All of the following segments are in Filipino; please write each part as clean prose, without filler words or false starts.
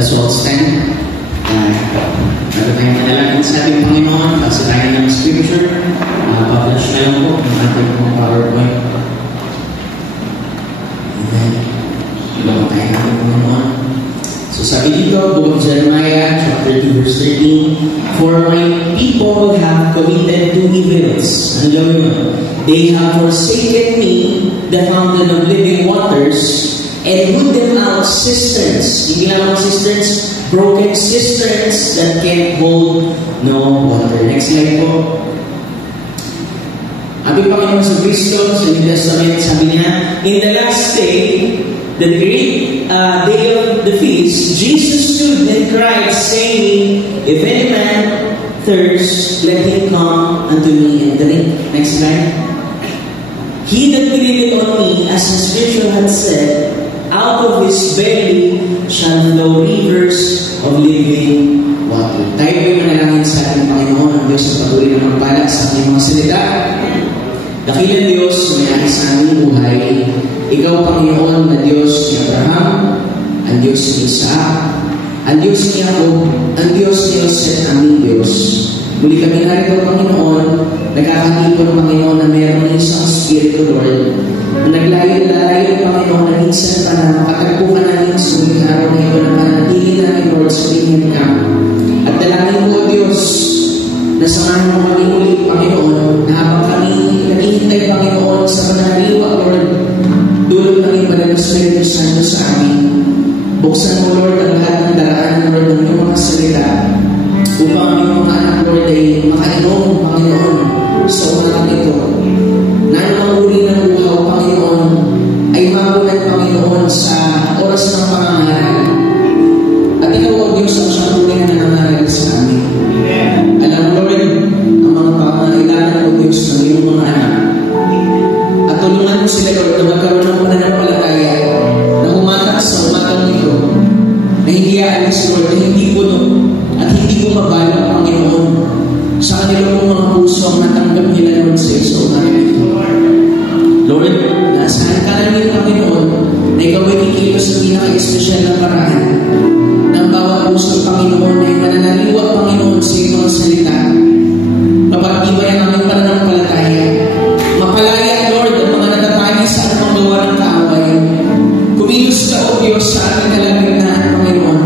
Let's all stand. Bago tayo manalangin sa ating Panginoon, basa tayo ng scripture. Pa-flash na lang po ng ating PowerPoint. Amen. Ilaw tayo ng ating Panginoon. So sabi dito, Book of Jeremiah, chapter 2, verse 13, "For my people have committed two evils." Ano gawin mo? "They have forsaken me, the fountain of living waters, and put them out cisterns." Hindi lang cisterns, broken cisterns that can't hold no water. Next slide po. Ating Panginoon sa Kristo, sa New Testament, sabi niya, in the last day, the great day of the feast, Jesus stood and cried, saying, "If any man thirst, let him come unto me and drink." Next slide. "He that believeth on me, as the scripture hath said, out of his belly shall flow rivers of living water." Tayo po'y manalangin sa ating Panginoon, ang Diyos sa patuloy na magpala sa ating mga salita. Dakilang Diyos, may-ari sa aming buhay. Ikaw, Panginoon, na Diyos ni Abraham, ang Diyos ni Isaac, ang Diyos ni Jacob, ang Diyos ni Jose, aming Diyos. Muli kami narito, Panginoon, nagkakatipon, Panginoon, na mayroon isang Espiritu, Lord, na naglayo-layo, Panginoon, na minsan pa na makatagpo ka namin sa muling araw na ito na manatili namin, Lord, sa tingin ka. At dalangin mo, Diyos, na samahan mo kami ulit, Panginoon, na habang kami naghihintay, Panginoon, sa panaliwa, Lord, dulot ng Ibanal na Espiritu Santo sa amin. Buksan mo, Lord, ang lahat ng daraan, Lord, ng iyong mga salita, upang ang iyong mga anak, Lord, ay makainom, Panginoon, sa umagang ito. Na anumang uri ng uhaw, Panginoon, ay mabunan, Panginoon, sa oras ng pangangaral. At ikaw, O Diyos, ang siyang uri na nangangaral sa amin. Alam mo, Lord, ang mga pangangailangan, O Diyos, ng iyong mga anak. At tulungan mo sila, Lord, na magkaroon ng pananampalataya na humatak sa umagang ito, na hindi aalis, Lord, na hindi puno at hindi bumabalo, Panginoon, sa kanilang mga puso ang natanggap nila, Lord, sa iyo sa umagang ito. Lord, naasahan ka namin, Panginoon, na ikaw ay kikilos sa pinaka-espesyal na paraan ng bawat puso, Panginoon, na mananaliwa, Panginoon, sa iyong mga salita. Mapagtibay ang aming pananampalataya. Mapalaya, Lord, ang mga natatagi sa anumang gawa ng kaaway. Kumilos ka, O Diyos, sa aming kalagitnaan, Panginoon.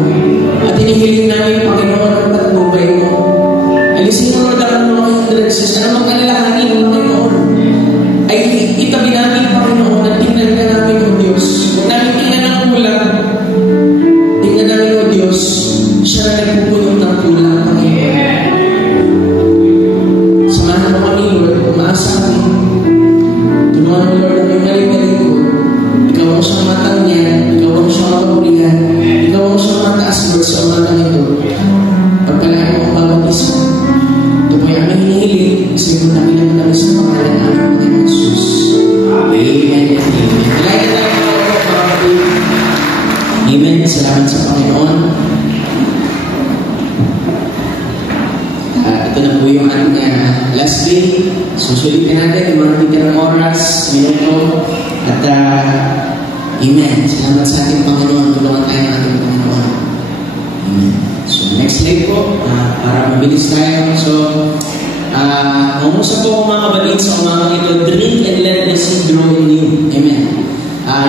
At inihiling namin, Panginoon, ang patnubay mo. Alisin mo, Lord, ang mga hindrances, anumang alalahanin, Panginoon, ay itabi namin, Panginoon, at tingnan ka namin, O Diyos. Huwag namin tingnan ang kulang. Tingnan namin, O Diyos, siya na nagpupunong ng kulang, Panginoon. Samahan mo kami, Lord, umaasa kami. Tulungan mo, Lord, ang iyong maling-maling ko. Ikaw ang siyang matang niya, ikaw ang siyang mapapurihan, ikaw ang siyang mataas, Lord, sa umagang ito. Pagpalaan mo ang bawat isa. Ito po yung aming hinihiling, kasi mo namin kami sa pangalan ng aming Panginoon Jesus. Amen. Amen. Amen. Salamat sa Panginoon. Ito na po yung ating last day. Susulitin natin yung mga titirang oras, minuto, at amen. Salamat sa ating Panginoon. Tulungan tayo ng ating Panginoon. Amen. So, next slide po, para mabilis tayo. So, mamusa po mga kapatid sa umagang ito, drink and let the seed grow in you. Amen.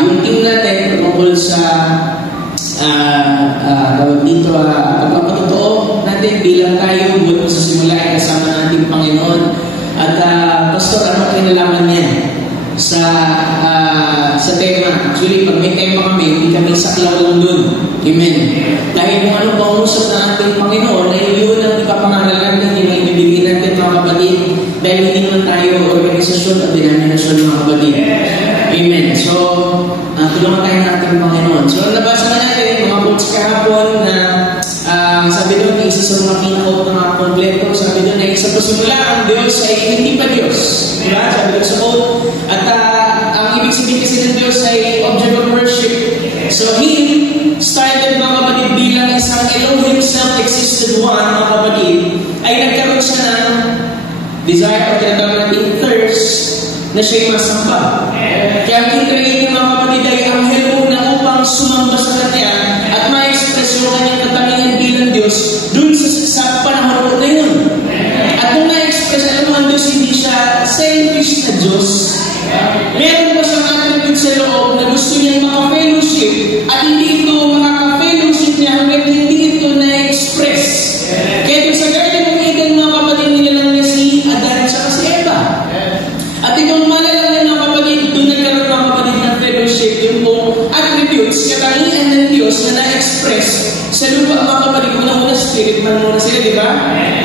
Yung team natin, tungkol sa dito, pagpapatotoo natin bilang tayo buot sa simula ay kasama ng ating Panginoon. At Pastor, ano kinalaman niya sa tema? Actually, pag may tema kami, hindi kami saklaw lang dun. Amen. Dahil kung ano pang usap ng ating Panginoon, ay yun ang ipapangaral natin, yung ibibigay natin mga kapatid. Dahil hindi naman tayo organisasyon at denominasyon mga kapatid. Amen. So, tulungan tayo ng ating Panginoon. So, nabasa na natin mga quotes kahapon na sabi doon, isa sa mga pinakot na mga kompleto, sabi doon ay sa pasimula ang Diyos ay hindi pa Diyos. Diba? Sabi doon sa quote. At ang ibig sabihin kasi ng Diyos ay object of worship. So, He started mga kapatid bilang isang Elohim self-existed one, mga kapatid, ay nagkaroon siya ng desire o tinatawag natin thirst na siya'y masamba. Kaya ang kinragin ng mga kapatid ay anghel na upang sumamba sa kanya at ma-express yung kanyang Sa lupa, mga kapatid, unang-una, spirit man muna sila, di ba?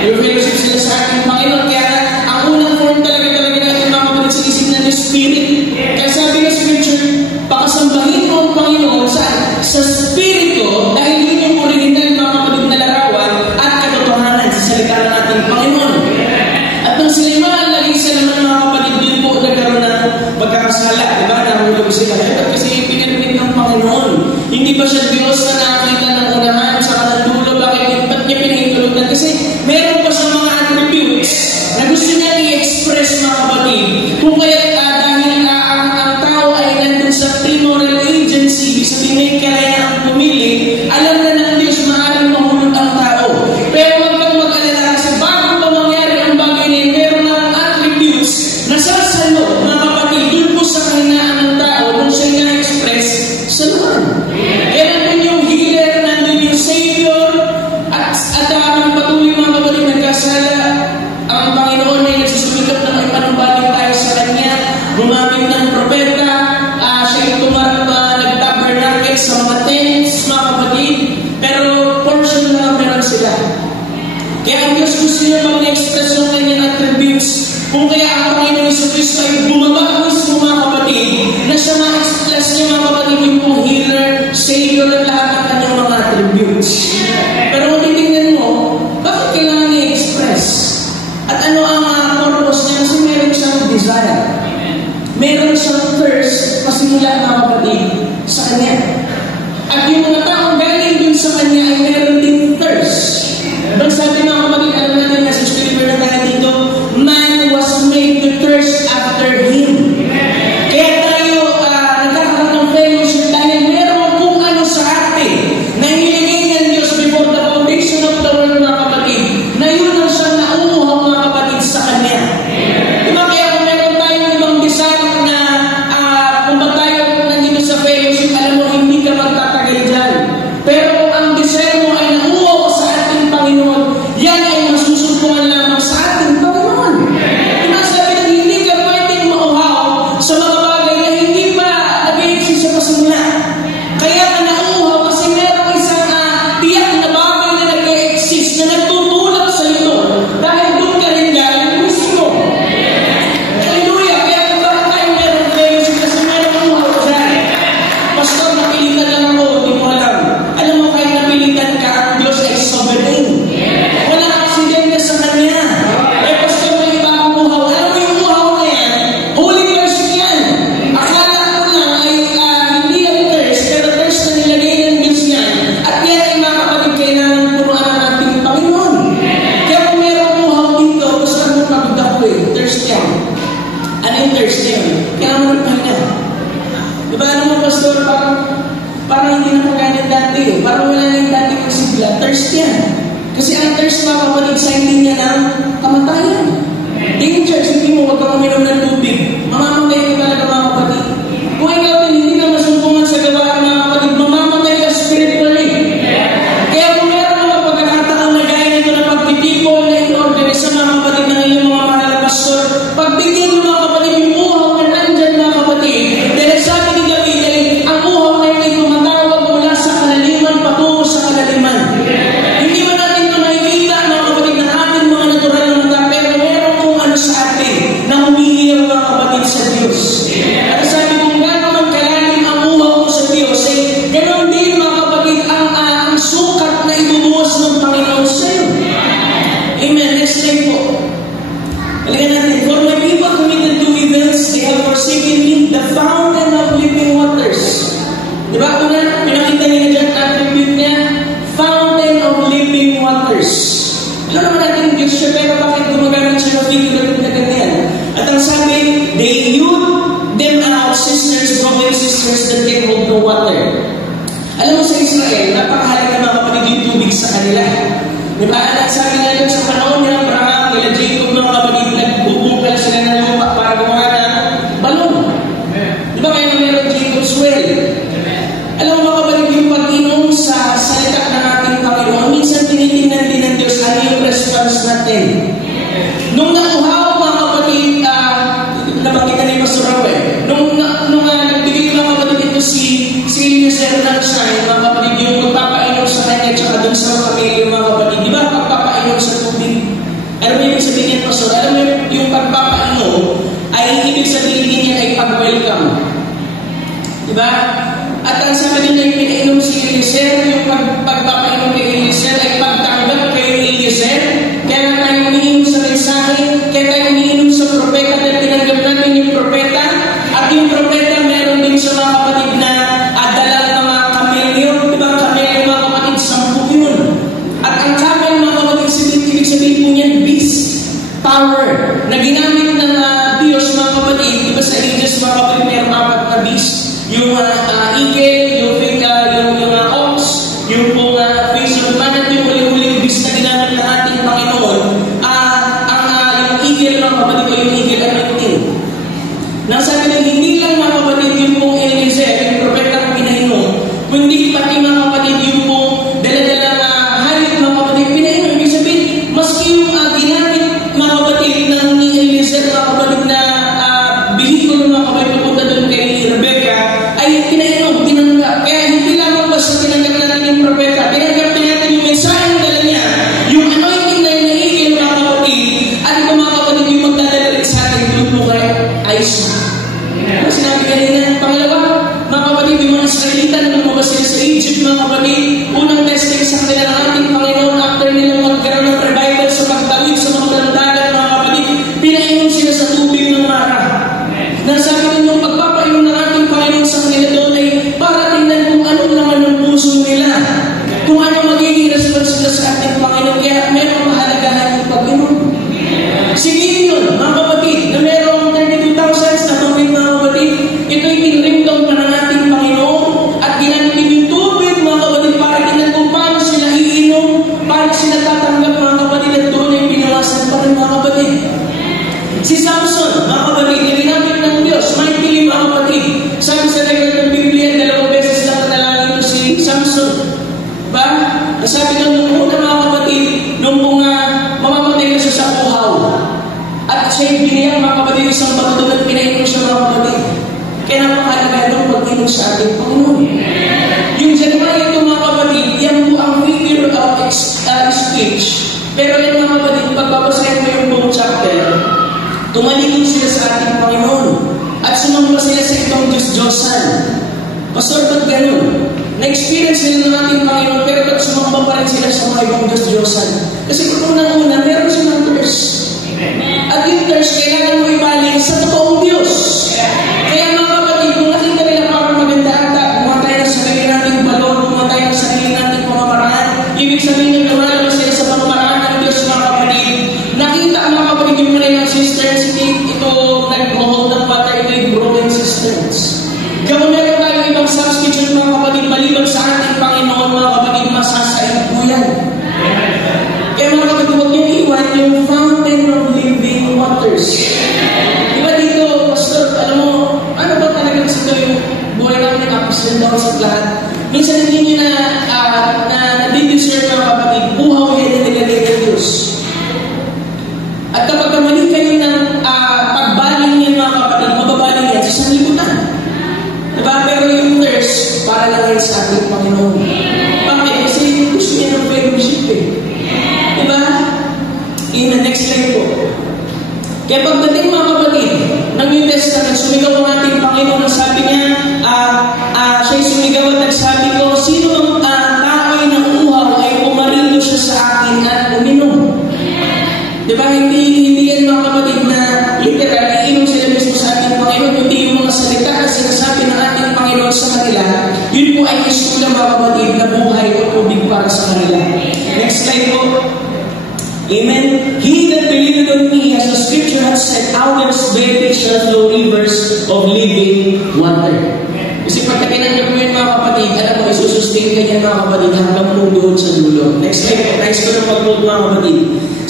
Yung fellowship sila sa ating Panginoon. Kaya ang unang form talaga natin, mga kapatid, sa isip natin, spirit. Kaya sabi ng scripture, pakasambahin mo ang Panginoon sa spirito, dahil yun yung original, mga kapatid, na larawan at katotohanan sa salita ng ating Panginoon. At nung sila'y maalagay sa naman, mga kapatid, yun po nagkaroon ng pagkakasala. Di ba? Nahulog sila. Kasi pinanamit ng Panginoon. Hindi ba siya Diyos na nakakita ng unahan sa kanang dulo? Ba't niya pinahintulutan? Kasi meron pa siya mga attributes na gusto niya i-express, mga kapatid. Kung kaya dahil ang tao ay nandun sa pre-moral agency, ibig sabihin may kaya ang pumili, alam na ng Diyos maaaring mahulog ang tao. Pero huwag kang mag-alala kasi bago pa mangyari ang bagay na yun, meron na ang attributes na sasalo, mga kapatid, dun po sa kahinaan ng tao, dun siya na-express sa Lord. Kaya nandun yung healer, nandun yung Savior, at ang patuloy, mga kapatid, nagkasala. Ang Panginoon ay nagsusumikap na may panumbalik tayo sa Kanya, gumamit ng propeta, siya yung nag-tabernacle sa mga tents, mga kapatid, pero portion na meron sila. Kaya ang Diyos gusto niya mag-express yung kanyang attributes. Kung kaya ang Panginoon Jesucristo ay bumaba mismo, mga kapatid, na siya ma-express niya, mga kapatid, yung healer, Savior, at lahat ng kanyang mga attributes. Pero kung titignan mo, bakit kailangan i-express? At ano ang purpose niya? Kasi meron siyang desire. Meron siyang thirst pasimula, mga kapatid, sa Kanya. At yung mga taong galing dun sa Kanya ay meron din thirst. Doon sabi, mga kapatid, alam natin na sa scripture na tayo dito, man was made to thirst after Him. Kaya tayo nagkakaroon ng fellowship dahil meron kung ano sa atin na inilagay ng Diyos before the foundation of the world, mga kapatid, na yun ang siyang nauuhaw, mga kapatid, sa Kanya. Diba kaya kung meron tayong ibang desire na kung ba tayo nandito sa fellowship, alam mo, hindi ka magtatagal dyan. Pero kung ang desire mo ay nauuhaw sa ating Panginoon, yan ay masusubukan lamang sa ating Panginoon. Diba sabi na hindi ka pwedeng mauhaw sa mga bagay na hindi pa nag-i-exist sa pasimula. Kaya ka nauuhaw kasi meron isang tiyak na bagay na nag-i-exist na nagtutulak sa ito dahil doon ka rin galing mismo. Hallelujah! Kaya kung bakit tayo meron fellowship kasi meron uhaw dyan. Pastor, napilitan lang ako, hindi mo alam. Alam mo, kahit napilitan ka, ang Diyos ay sovereign. Walang aksidente sa Kanya. Eh, pastor, may iba akong uhaw. Alam mo yung uhaw na yan? Holy Ghost yan. Akala ko lang ay hindi ang thirst, pero thirst na nilagay ng Diyos yan. At yan ay, mga kapatid, kailangan punuan ang ating Panginoon. Kaya kung meron uhaw dito, gusto mo pagod ako thirst yan. Ano yung thirst yan? Kailangan mo nagpahinga. Diba, alam mo, pastor, parang hindi na pagkanin dati. Parang wala na yung dati yung sigla. Thirst yan. Kasi ang thirst, mga kapatid, sa hindi niya ng kamatayan. Danger, hindi mo, huwag kang uminom ng tubig. Mamamatay ka talaga, mga kapatid. Kung ikaw din, hindi ka masumbungan sa gawaan, mga kapatid, mamamatay ka spiritually. Kaya kung meron naman pagkakataon na gaya nito na pagtitipon na in-organisa, mga kapatid, ng inyong mga mahal na pastor, pagbigyan mo, mga kapatid, yung uhaw na nandyan, mga kapatid, dahil sabi ni David, ang uhaw na yun ay tumatawag mula sa kalaliman patungo sa kalaliman. Hindi mo natin ito makikita, mga kapatid, ng ating mga natural na mata, pero meron kung ano sa atin na humihiyaw, mga kapatid, sa Diyos. At sabi kung gano'n ang kalalim ang uhaw mo sa Diyos, gano'n din, mga kapatid, ang sukat na ibubuhos ng Panginoon sa iyo. Amen. Next slide po. Halika natin. For my people committed to evils, they have forsaken me, the fountain of living waters. Diba? Una, pinakita niya na dyan, attribute niya, fountain of living waters. Alam naman natin yung Diyos siya, pero bakit gumagamit siya ng figurative na ganyan? At ang sabi, they hewed them out, sisters, broken sisters that can hold no water. Alam mo sa Israel, napakahalaga, mga kapatid, yung tubig sa kanila. Diba? At sabi nga dyan sa panahon ni Abraham, nila Jacob, mga kapatid, nagbubukal sila ng lupa para gumawa ng balon. Diba kaya meron Jacob's well? Alam mo, mga kapatid, yung pag-inom sa salita ng ating Panginoon, minsan tinitingnan din ng Diyos ano yung response natin. Nung nauhaw, mga kapatid, napakita ni Pastor Raul, nung nagbigay, mga kapatid, ito si Eliezer ng Shine, mga kapatid, yung magpapainom sa kanya, Feast of Humanity, uli-uli bis na ginamit ng ating Panginoon, yung eagle, mga kapatid, o yung eagle anointing. Nasabi na hindi lang mga kapatid yung pong Eliezer, yung propetang pinainom, kundi pati mga kapatid yung pong dala-dala na hayop mga kapatid pinainom. Ibig sabihin, maski yung ginamit mga kapatid ni Eliezer, mga kapatid na bihikul mga kapatid pupunta doon kay Rebecca, ay pinainom, tinanggap. Kaya hindi lamang basta tinanggap natin yung propeta, tinanggap natin yung mensahe na dala niya, yung anointing na inaigil mga kapatid, at ito mga kapatid yung magdadala sa atin doon po kay Aisha. Sinabi kanina, pangalawa, mga kapatid, yung mga Israelita na lumabas sila sa Egypt, mga kapatid, unang testing sa kanila ng ating Panginoon after nilang magkaroon ng revival sa pagtawid sa mga dagat, mga kapatid, pinainom sila sa tubig ng Mara. Nasabi nun yung pagpapainom ng ating Panginoon sa kanila doon ay para tingnan kung ano naman ang puso nila, kung ano magiging response nila sa ating Panginoon. Kaya mayroong kahalagahan yung pag-inom. Sige yun, mga kapatid, na mayroong 32,000 na tubig, mga kapatid, ito'y tinrimdong pa ng ating Panginoon at ginamit yung tubig, mga kapatid, para tingnan kung paano sila iinom, paano sila tatanggap, mga kapatid, at doon ay pinawasan pa rin, mga kapatid. Si Samson, mga kapatid, na ginamit ng Diyos, mightily, mga kapatid. Sabi sa record ng Biblia, 2 beses na panalangin mo si Samson. Ba? Nasabi nung una, mga kapatid, nung mamamatay na siya sa uhaw. At siya'y biniyang, mga kapatid, isang bato doon at pinainom siya, mga kapatid. Kaya napakalaga nung pag-inom sa ating Panginoon. Yung Jeremiah ito, mga kapatid, yan po ang figure of speech. Pero yan, mga kapatid, pagbabasahin mo yung buong chapter, tumalikod sila sa ating Panginoon at sumamba sila sa itong Diyos-Diyosan. Pastor, ba't ganun? Na-experience nila ng ating Panginoon, pero ba't sumamba pa rin sila sa mga ibang Diyos-Diyosan? Kasi kung unang-una, meron silang thirst. At yung thirst, kailangan mo ibaling sa totoong Diyos. Kaya mga kapatid, kung nakita nila parang maganda ata, bumatay ng sarili natin balon, bumatay ng sarili natin pamamaraan, ibig sabihin yung lumalabas sila sa pamamaraan ng Diyos, mga kapatid. Nakita mga kapatid yung kanilang cisterns, ito nag-hold ng water, ito yung broken cisterns. Kaya meron tayong ibang substitute, mga kapatid, maliban sa ating Panginoon, mga kapatid, masasain po yan. Kaya mga kapatid, huwag niyong iwan yung fountain of living waters. Diba dito, Pastor, alam mo, ano ba talaga kasi ito yung buhay namin ng ups and downs at lahat? Minsan hindi nyo na nadideserve, mga kapatid, buhaw yan na nilagay ng Diyos. At kapag kamali kayo ng pagbaling niya, mga kapatid, mababaling yan sa sanlibutan. Diba? Pero yung thirst, para lang yan sa ating Panginoon. Bakit? Kasi gusto niya ng fellowship eh. Diba? In the next slide po. Kaya pagdating, mga kapatid, ng New Testament, sumigaw ang ating Panginoon, sabi niya, siya'y sumigaw at nagsabi ko, sino ang tao'y ng uhaw ay pumarilo siya sa akin at uminom. Diba? Hindi yan, mga kapatid, na literal, iinom sila mismo sa ating Panginoon, kundi yung mga salita na sinasabi ng ating Panginoon sa kanila, yun po ay iskula, mga kapatid, na buhay o tubig para sa kanila. Next slide po. Amen. He that believeth on me, as the scripture has said, out of his belly shall flow rivers of living water. Kasi pagka tinanggap mo yun, mga kapatid, alam mo, isusustain ka niya, mga kapatid, hanggang doon sa dulo. Next slide po. Next ko na pag-quote, mga kapatid.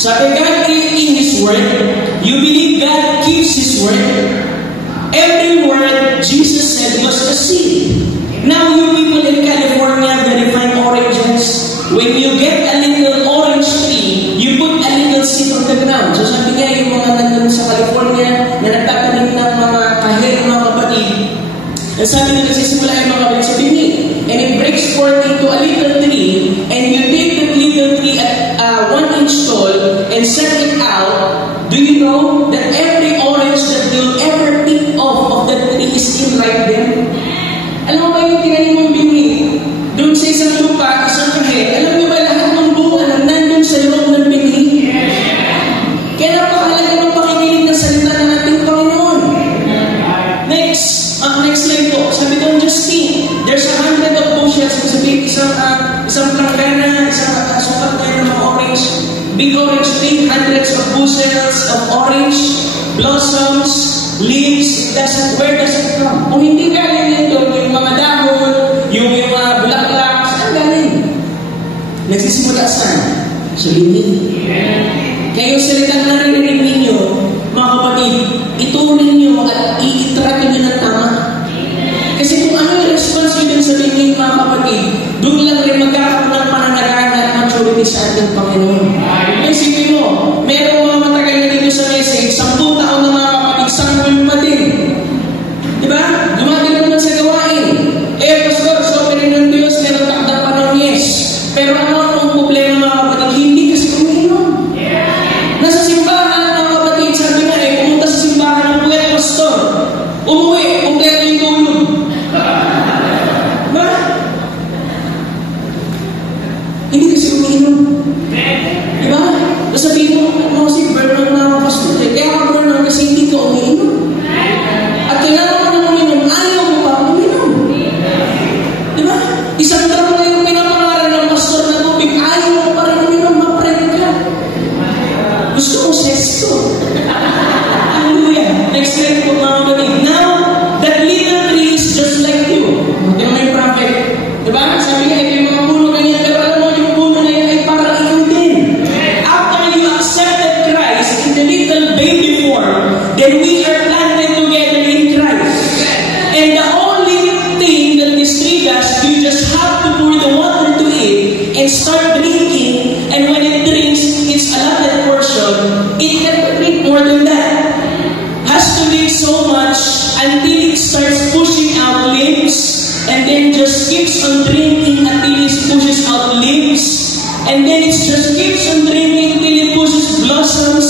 Sabi, God in His word, you believe God keeps His word. Every word Jesus said was a seed. Now you people in California verify oranges. When you get a little orange tree, you put a little seed on the ground. So sabi nga yung mga nandun sa California na nagtatanim ng mga kahir, mga kapatid, and sabi nga nagsisimula yung mga kapatid sa bini, and it breaks forth into a little tree, and you take that little tree at 1 inch tall and set it out. Do you know that every orange that you'll ever pick off of that tree is still right there? Alam mo ba yung tinanim mong bini? Doon sa isang lupa, isang kahit, alam mo ba lahat ng bunga na nandun sa loob ng bini? Kaya napakahalaga ng pakikinig ng salita ng ating Panginoon. Next slide po. Sabi ko, just see, there's 100 of bushels. Sabi, isang planggana, isang sukat kayo ng mga orange, big orange tree, hundreds of bushels of orange, blossoms, leaves. Where does it come? Kung hindi galing nito, yung mga dahon, yung bulaklak, saan galing? Nagsisimula saan? Sa bingin. Kaya yung salitang naririnig ninyo, mga kapatid, itunin nyo at i-track nyo ng tama. Kasi kung ano yung response nyo din sa bingin, mga kapatid, doon lang rin magkakaroon ng pananagaan at maturity sa ating Panginoon. Isipin mo, merong mga matagal na dito sa message, 10 taon na mga kapatid, sanggol pa din. Diba? Dumating naman sa gawain. Pastor, so pinin ng Diyos, meron takdang panahon, yes. Pero ano ang problema mga kapatid? Hindi kasi umiinom. Nasa simbahan ng mga kapatid, sabi nga pumunta sa simbahan ng buhay, pastor. Umuwi, kompleto yung tulog. Diba? Hindi kasi umiinom. Diba? Sabihin mo, kasi burnout na ako, pastor. Kaya ako burnout kasi hindi ka umiinom. At kailangan mo na umiinom, ayaw mo pa umiinom. Diba? Isang taon na yung pinapangalan ng pastor na tubig, ayaw mo pa rin umiinom, ma-pray ka. Gusto mo sesto. Hallelujah. Next slide po mga kapatid. Now, that little tree is just like you. Hindi mo yung prophet. Diba? Sabi nga, ito yung mga puno ganyan, pero alam mo, yung puno na yan ay parang ikaw din. After you accepted Christ in the little baby form, then we are planted together in Christ. And the only thing that this tree does, you just have to pour the water to it and start drinking. And when it drinks its allotted portion, it can drink more than that. Has to drink so much until it starts pushing out limbs, and then just keeps on drinking until it pushes out limbs, and then it just keeps on drinking until it pushes blossoms,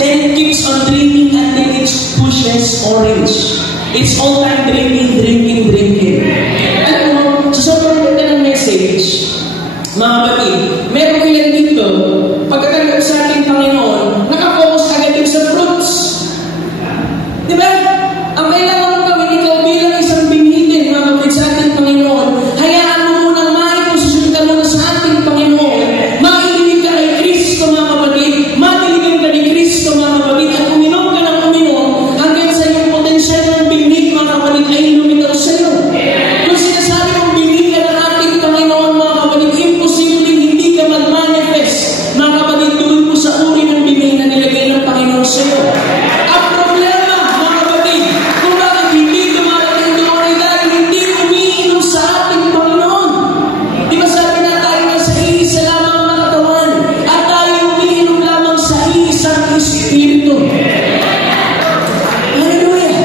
then it keeps on drinking until it pushes orange. It's all time drinking, drinking, drinking. Alam mo, sa sobrang ganda ng message, mga kapatid, meron ilan dito, pagkatanggap sa ating Panginoon, nakapokus agad yung sa fruits. Diba? Ang kailangan mo gawin, ikaw bilang isang binhidin, mga kapatid, sa ating Panginoon, hayaan mo munang maiposisyon ka muna sa ating Panginoon, makikinig ka kay Kristo, mga kapatid, matiligan ka ni Kristo, mga kapatid, at uminom ka ng uminom, hanggang sa iyong potensyal ng binhid, mga kapatid, ay lumitaw sa iyo. Kung sinasabi mong binhid ka ng ating Panginoon, mga kapatid, imposibleng hindi ka mag-manifest, mga kapatid, doon po sa uri ng binhid na nilagay ng Panginoon sa iyo. Ang problema, mga kapatid, kung bakit hindi dumarating doon ay dahil hindi umiinom sa ating Panginoon. Di ba sabi na tayo na sa iisa lamang na katawan at tayo umiinom lamang sa iisang Espiritu. Hallelujah!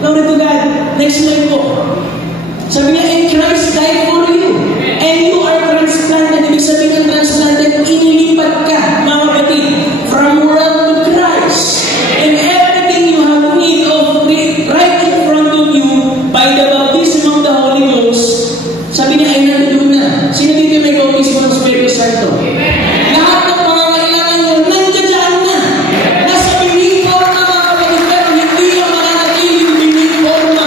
Glory to God. Next slide po. Sabi niya, and Christ died for you. And you are transplanted. Ibig sabihin ng transplanted, inilipat ka, mga kapatid, from world to Christ. And everything you have need of right in front of you by the baptism of the Holy Ghost, sabi niya ay nandun na. Sino dito may baptism ng Espiritu Santo? Lahat ng pangangailangan nyo, nandiyan na. Nasa binig forma, mga kapatid, pero hindi yung mananatiling binig forma.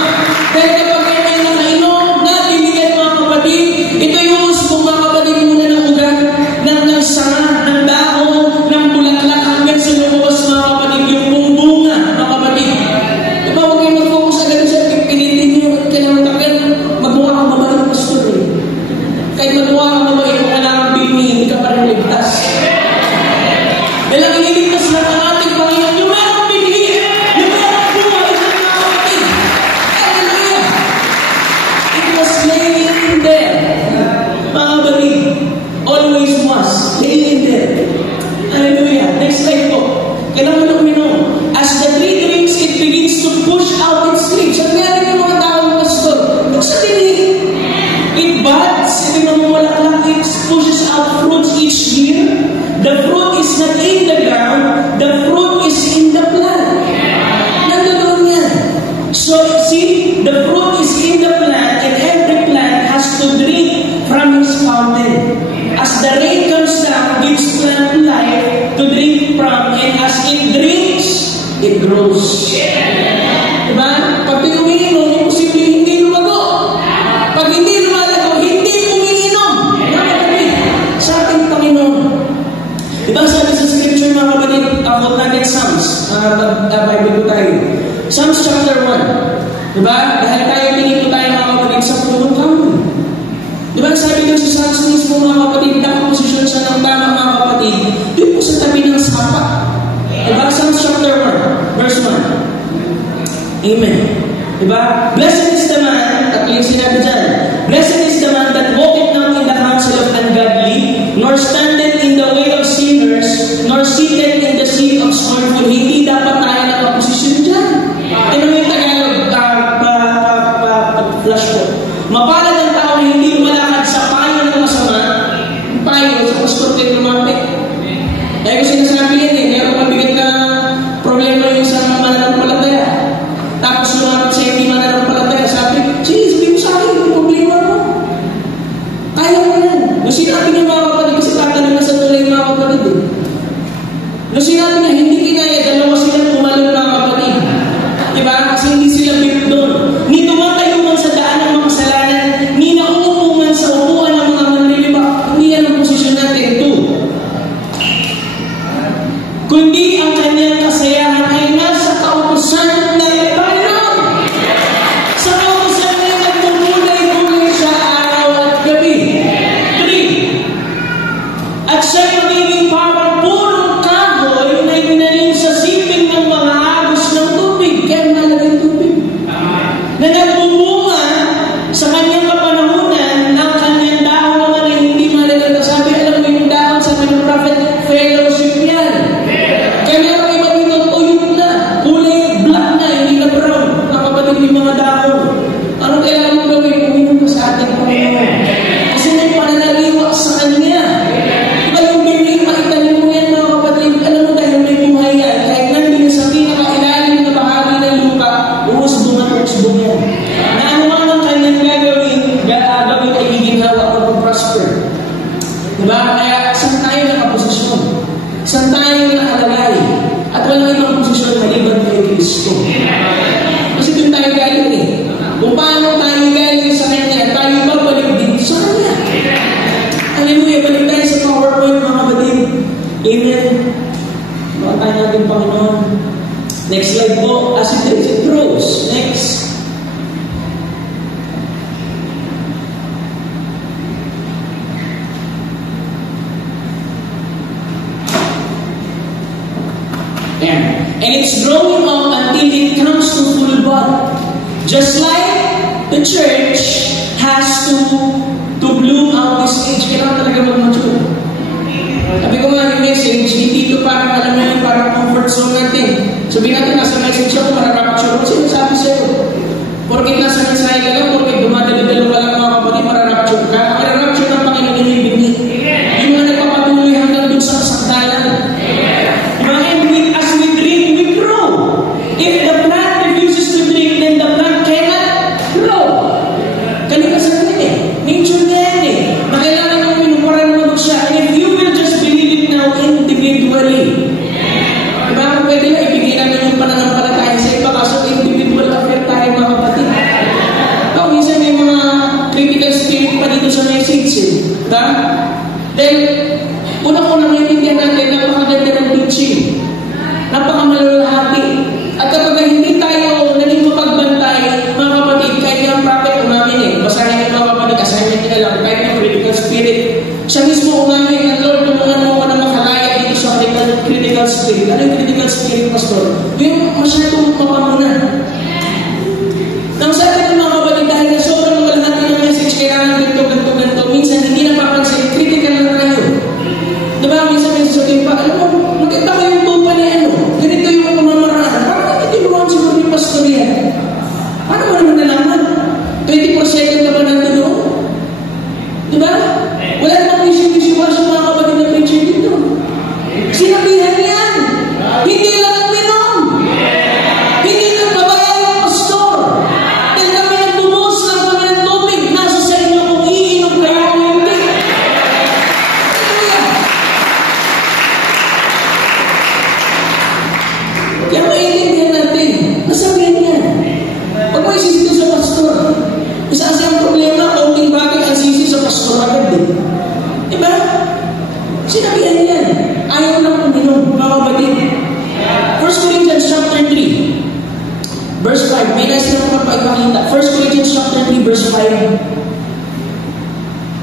Dahil kapag kayo ay nakainom, nabibigyan mga kapatid, ito yung usbong mga kapatid muna ng ugat, ng sanga, ng dahon, ng bulaklak, hanggang sa lumabas mga kapatid, yung bunga, mga kapatid. Diba, huwag kayo mag-focus agad sa pinitin nyo, kailangan takil, magmukha kang babae ng pastor eh. Kahit magmukha kang babae, kung kailangan bini, hindi ka pa rin ligtas. Dahil ang ililigtas lang ang ating Panginoon, yung merong bini, yung merong buhay sa mga kapatid. Hallelujah! It was laying there. Mga kapatid, always was laying there. Hallelujah! Next slide po. Kailangan mo uminom. As the tree drinks, it begins to push out its leaves. At meron yung mga taong pastor, sa tinig. It buds, ito yung mamulaklak, it pushes out fruits each year. The fruit is not in the ground, the fruit is in the plant. Nandoon yan. So, see, the fruit is in the plant, and every plant has to drink from his fountain. As the rain comes down, gives plant life to drink from, and as it drinks, it grows. Diba? Pag umiinom, yung posible hindi lumago. Pag hindi lumalago, hindi umiinom. Mga kapatid, sa ating Panginoon. Diba sabi sa scripture, mga kapatid, about natin Psalms, Bible ko tayo. Psalms chapter 1. Diba? Dahil tayo pinito tayo, mga kapatid, sa punong kamon. Diba sabi doon sa Psalms mismo, mga kapatid, dapat posisyon nor standeth in the way of sinners, nor seated in the seat of scornful. Hindi dapat tayo nakaposisyon dyan. Ano yung Tagalog? Flash po. Mapalad ang tao na hindi lumalakad sa payo ng masama, payo sa pastor kayo lumapit. Kaya ko sinasabi yan meron mabigat na problema yung sa mananampalataya. Tapos lumapit sa hindi mananampalataya. Sabi, sige, sabi ko sa akin, yung problema mo. Kaya mo yan. Nung sinabi niya mga kapatid, kasi tatanong na sa tulay mga kapatid. Nung sinabi niya, hindi kinaya, dalawa sila tumalong mga kapatid. Diba? Kasi hindi sila built doon. Ni tumatayo man sa daan ng mga kasalanan, ni nauupo man sa upuan ng mga manliliba. Hindi yan ang posisyon natin. Kundi ang kanyang kasayahan ay nasa kautusan ng Panginoon. Sa kautusan niya nagmumulay-mulay siya araw at gabi. 3. At siya'y magiging parang purong kahoy na itinanim sa siping ng mga agos ng tubig. Kaya nalagay tubig. Na nagbubunga sa kanyang kapanahunan ng kanyang dahon naman ay hindi malagay. Sabi, alam mo yung dahon sa kanyang prophet, fellowship yan. Kaya may iba dito, tuyot na, kulay black na, hindi na brown. Ang kapatid yung mga dahon. Ano kailangan mo gawin? Uminom ka sa ating Panginoon. Kasi may pananaliwa sa Kanya. Diba yung biling maitanim mo yan mga kapatid? Alam mo dahil may buhay yan. Kahit nandun sa pinakailalim na bahagi ng lupa, umusbong at umusbong yan. Na ano man ang kanyang gagawin ay giginhawa o prosper. Diba? Kaya saan tayo nakaposisyon? Saan tayo nakalagay? At walang ibang posisyon maliban kay Kristo. Kasi doon tayo galing Kung paano tayo galing sa Kanya, tayo babalik din sa Kanya. Hallelujah! Balik tayo sa PowerPoint mga kapatid. Amen. Baka tayo natin Panginoon. Next slide po. As it grows. Next. And it's growing up until it comes to full bud. Just like the church has to bloom out this age. Kailangan talaga mag-mature. Sabi ko nga yung message, hindi ito parang alam na yun, parang comfort zone natin. Sabihin natin, nasa message ako, para rapture. Kasi sabi sa'yo, porkit nasa mensahe ka lang, porkit dumadalo-dalo ka lang mga kapatid, para rapture ka. Para rapture ng Panginoon yung ibigni. Yung mga nagpapatuloy hanggang dun sa kasakdalan. If the plant refuses to drink, then the plant cannot grow. Kanina sa kanina nature na yan na kailangan yung pinupuran mo siya. And if you will just believe it now individually, diba? Kung pwede na ibigay namin yung pananampalataya sa iba, kaso individual affair tayo mga kapatid. Ito, minsan may mga critical spirit pa dito sa message diba? Then, unang-unang naiintindihan natin, napakaganda ng teaching, napakamalulahati. At kapag hindi tayo naging mapagbantay, mga kapatid, kahit yung prophet umamin basahin yung mga kapatid, assignment nila lang, kahit yung critical spirit, siya mismo umamin, Lord, tulungan mo ko na makalaya dito sa critical spirit. Ano yung critical spirit, Pastor? Yung masyadong mapamuna. Nang sa atin mga kapatid, dahil na sobrang magalahati ng message, kailangan ganito, minsan hindi napapansin, critical na tayo. Diba, minsan may sasabihin pa, alam mo, maganda ko yung tupa ni ganito yung pamamaraan. Siguro ni Pastor yan. Paano mo naman nalaman? 24/7 ka ba nandun doon? Diba? Wala namang issue-issue-wasyo mga kapatid na preacher dito. Sinabihan yan. Hindi lang ang minom. Hindi lang babayaw ang pastor. Dahil kami ang bumuhos ng kami ng tubig. Nasa sa inyo kung iinom kayo o hindi. Kaya maintindihan natin. Nasabihin niya. Pag may sisi sa pastor, isa ang problema, kaunting bagay ang sisi sa pastor agad din. Diba? Sinabihan niya. Ayaw lang uminom, mga kapatid. 1 Corinthians chapter 3, verse 5. May nasa na magpapakita. 1 Corinthians chapter 3, verse 5.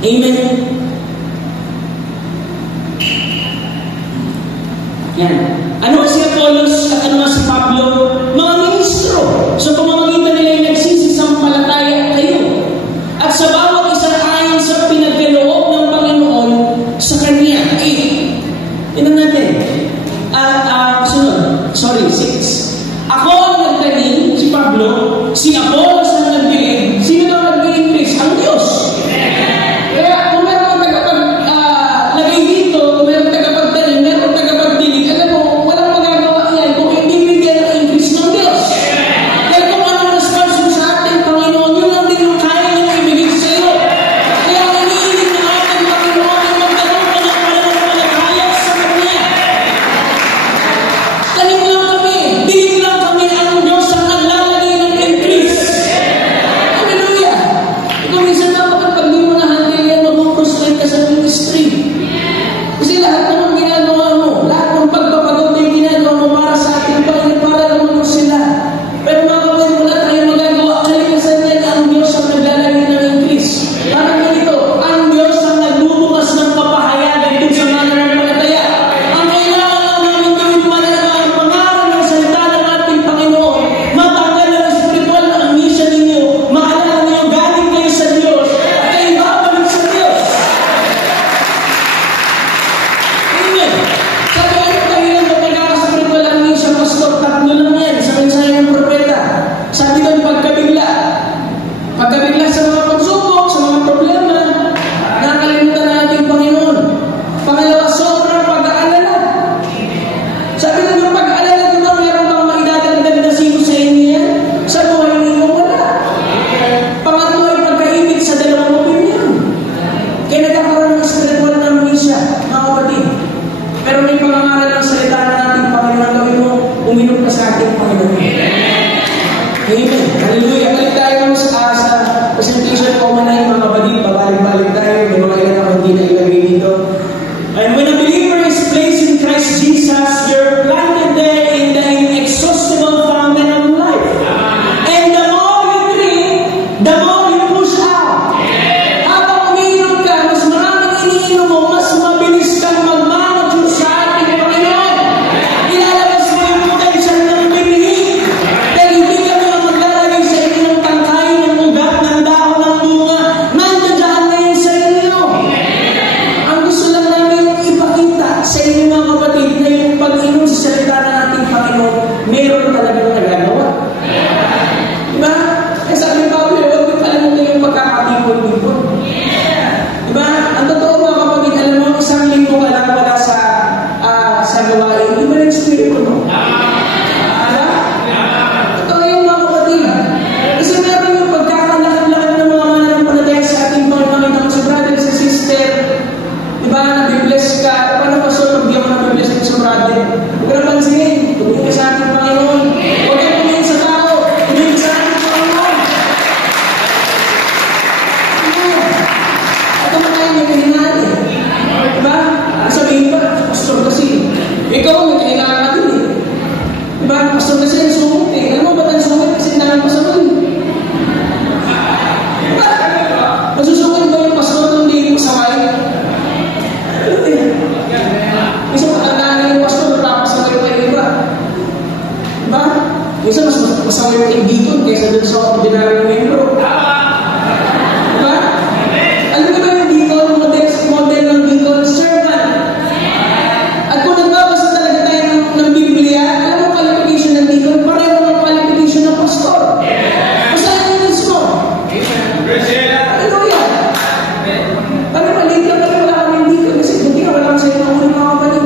Amen. Yan. Ano si Apollos at ano si Pablo? Mga ministro. Sa pamamagitan nila ay nagsisisampalataya kayo. At sa bawat isa ayon sa pinagkaloob ng Panginoon sa Kanya. 26. Ako ang nagtanim, si Pablo, si Apollos ang nagbilig, sino ang nag-increase? Ang Diyos. Kaya kung meron ang lagay dito, kung meron tagapagtanim, meron tagapagdilig, alam mo, walang magagawa yan kung hindi bigyan ng increase ng Diyos. Kaya kung ano ang sponsor sa ating Panginoon, yun lang din yung kaya niyang ibigay sa iyo. Kaya ang iniilig ng ating Panginoon ay magkaroon ka ng pananampalataya sa Kanya. Tanim lang kami, dilig lang kami, ang Diyos ang naglalagay ng increase. Hallelujah! Ikaw minsan dapat pag di mo na-handle yan, mag-frustrate ka sa ministry. Kasi lahat naman ginagawa mo, lahat ng pagpapagod na ginagawa mo para sa ating Panginoon, para naman mo sila. Pero makapag wala tayo magagawa, kalikasan yan, ang Diyos ang naglalagay ng increase. Parang ganito, ang Diyos ang nagbubukas ng kapahayagan dun sa mga nanampalataya. Ang kailangan lang namin gawin ang pangaral ng salita ng ating Panginoon. Matanggal ang spiritual na amnesia ninyo. Maalala niyo, galing kayo sa Diyos at kayo babalik sa Diyos. Amen. Sabi ano tayo lang na pagkakaspiritual amnesia, Pastor, tatlo lang yan sa mensahe ng propeta. Sabi doon, pagkabigla sa mga pagsubok, sa mga problema, nakalimutan na ating Panginoon. Pangalawa, sobrang pag-aalala. Sabi doon, yung pag-aalala nito, meron bang maidadagdag na sino sa inyo yan? Sa buhay ninyo, wala. Pangatlo ay pagkaibig sa dalawang opinion. Kaya nagkakaroon ng spiritual na amnesia, mga kapatid. Pero may pangangaral ng salita ng ating Panginoon, gawin mo, uminom ka sa ating Panginoon. Amen. Hallelujah. Balik tayo sa presentation ko na yung mga kapatid. Babalik-balik tayo. May mga ilan ako hindi na ilagay dito. And when a believer is placed in Christ Jesus, you're planted there in the inexhaustible fountain of life. And the more you drink, the more you push out. Habang umiinom ka, mas maraming iniinom mo, mas mabilis kang mag-mature sa ating Panginoon. Ilalabas mo yung potential ng binhi. Dahil hindi kami ang maglalagay sa inyo ng tangkay, ng ugat, ng dahon, ng bunga. Nandiyan na yun sa inyo. Ang gusto lang namin ipakita sa inyo mga kapatid na yung pag-inom sa salita ng ating Panginoon, meron talagang nagagawa. Diba? Kaya sabi ni Pablo, huwag mo kalimutan yung pagkakatipon-tipon. Diba? Ang totoo mga kapatid, alam mo, isang linggo ka lang wala sa gawain, iba rin spirito mo. Totoo yung mga kapatid. Kasi meron yung pagkakalakad-lakad ng mga mananampalataya sa ating Panginoon. Nakita mo sa brother, sa sister, diba? Nabibless ka. Paano pa so, pag di ako nabibless ka sa brother? Huwag ka na pansinin. Tumingin ka sa ating Panginoon. Huwag ka tumingin sa tao. Tumingin sa ating Panginoon. Ito mo tayo may kahinaan eh. Diba? Sabihin pa, Pastor kasi, ikaw may kahinaan natin eh. Diba? Pastor kasi ang sumot eh. Alam mo ba't ang sumot? Kasi nalang pasawal eh. Diba? Masusukot ba yung pastor nung hindi pasaway? Isa matandaan na yung pastor, napapasaway pa yung iba. Diba? Isa mas pasaway pa yung deacon kaysa dun sa ordinary membro. Diba? Alam mo ba yung deacon, model ng deacon, servant? At kung nagbabasa talaga tayo ng Biblia, alam mo qualification ng deacon, pareho ng qualification ng pastor. Basahin mo mismo. Hallelujah! Paano maliit lang pala wala kami deacon kasi hindi ka wala sa inyo ulit mga kapatid.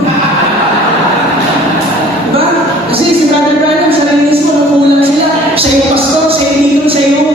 Diba? Kasi si Brother Branham, siya rin mismo, nung kulang sila. Siya yung pastor, siya yung deacon, siya yung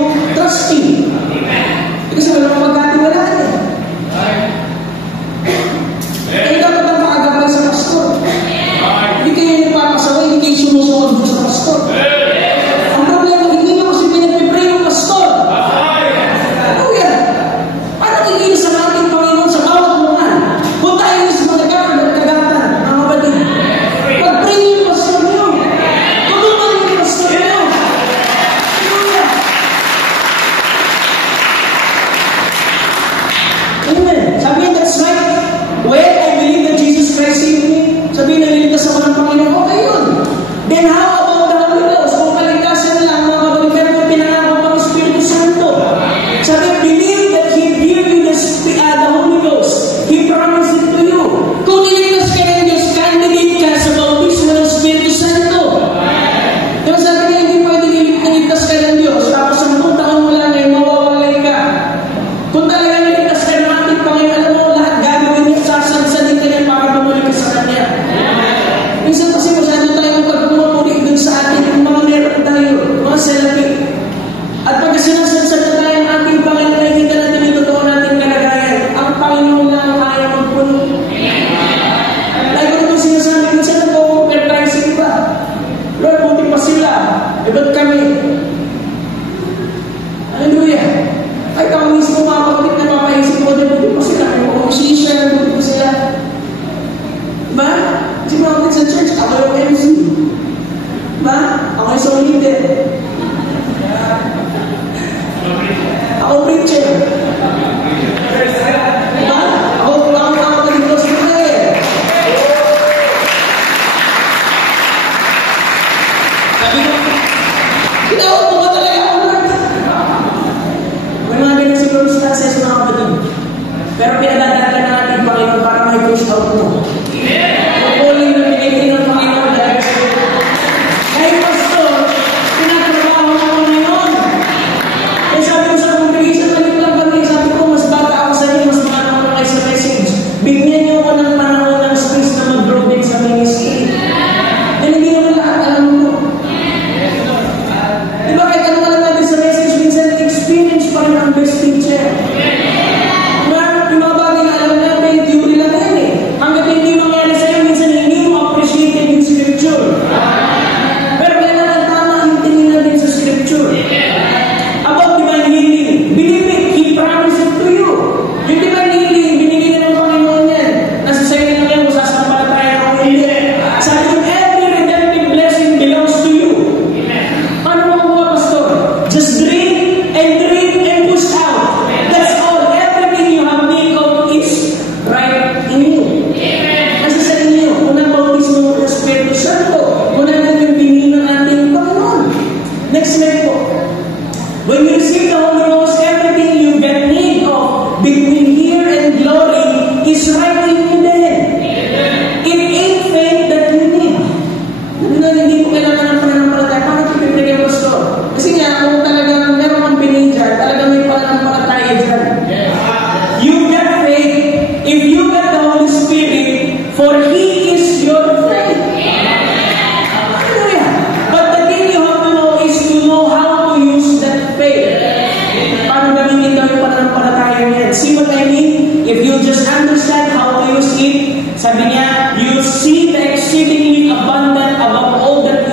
mo. Patuloy na pinigin ng Panginoon dahil kahit pastor, pinatrabaho ng Panginoon. Kaya sabi ko sa congregation, sabi ko, mas bata ako sa inyo, mas bata ako kayo sa message. Bigyan niyo ko ng panahon ng space na mag-grow din sa ministry. And hindi naman lahat alam mo. Diba kahit ano alam natin sa message, minsan experience pa rin ang best teacher. Yung mga bagay na alam natin, theory lang yan eh. Hanggat hindi mangyari sa'yo, minsan hindi mo appreciate yung scripture. Pero kailangan tama ang tingin natin sa scripture. About divine healing, believe it, He promised it to you. Yung divine healing, binigyan ng Panginoon yan. Nasa sa'yo na yan kung sasampalataya ako hindi. Sabi ko, every redemptive blessing belongs to you. Ano makuha, pastor? Just drink and push out. That's all. Everything you have need of is right in you. Kasi sa inyo, unang bautismo ng Espiritu Santo, unang yung binili ng ating Panginoon. Next slide po. When you receive the Holy Ghost, everything you get need of between here and glory is right in you then. It ain't faith that you need. Hindi ko kailangan ng pananampalataya. Paano ito pipigyan, pastor? Kasi nga, kung talagang meron kang pinili dyan, talagang may pananampalataya dyan. You get faith if you get the Holy Spirit, for He is your faith. Hallelujah. But the thing you have to know is to know how to use that faith. Paano gamitin daw yung pananampalataya niyan? See what I mean? If you just understand how to use it, sabi niya, you see the exceedingly abundant above all that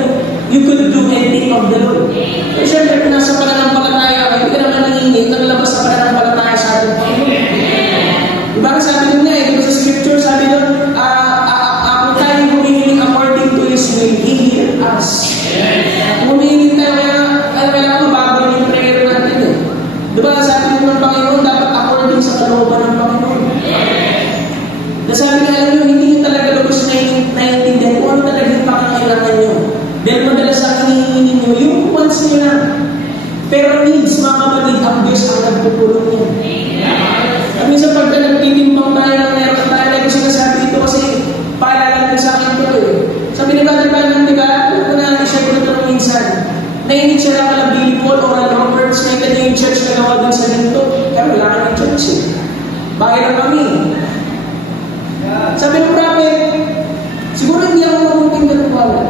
you could do and think of the Lord. So, siyempre, kung nasa pananampalataya, hindi ka naman nangingin, naglabas sa pananampalataya sa ating Panginoon. Diba ang sabi doon nga, sa scripture, sabi doon, kung tayo humihiling according to His will, He hear us. Humihiling tayo, kailangan mabago yung prayer natin eh. Diba, sabi doon ng Panginoon, dapat according sa kalooban ng Panginoon. Nasabi nga, alam nyo, hindi nyo talaga lubos naiintindihan kung ano talaga yung pangangailangan nyo. Dahil madalas ang hinihingi nyo, yung wants nyo lang. Pero needs, mga kapatid, ang Diyos ang nagpupulong nyo. At minsan pagka nagtitimbang tayo ng meron tayo, ko sinasabi ito kasi paalala din sa akin ito eh. Sabi ni Brother Brandon, diba? Ito na, i-share ko na ito ng minsan. Naiinit siya lang kala Billy Paul, Oral Roberts, may kanya yung church na gawa dun sa dito. Kaya wala kami church eh. Bakit lang kami? Sabi ng prophet, siguro hindi ako mabuting natuwala.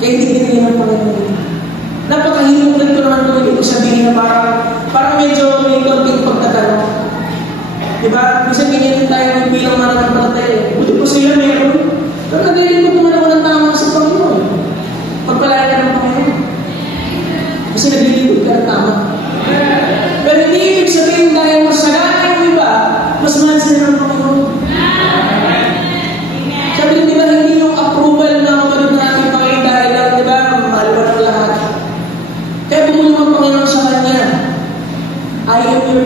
Kaya hindi naman Panginoon. Napakahirap ulit ko naman ito dito sabihin na parang medyo may konting pagtatanong. Diba? Minsan ganyan tayo ng bilang mga nagpalatay. Buti po sila meron. Pero nagalilikot naman ako ng tama sa Panginoon. Pagpalaya ka ng Panginoon. Kasi naglilikot ka ng tama. Pero hindi ibig sabihin dahil mas sagana yung iba, mas mahal sila ng Panginoon. Sabi di ba hindi yung approval na kapatid natin Panginoon dahil lang, di ba, mahal ba ng lahat? Kaya bumuli mo ang Panginoon sa Kanya. I am your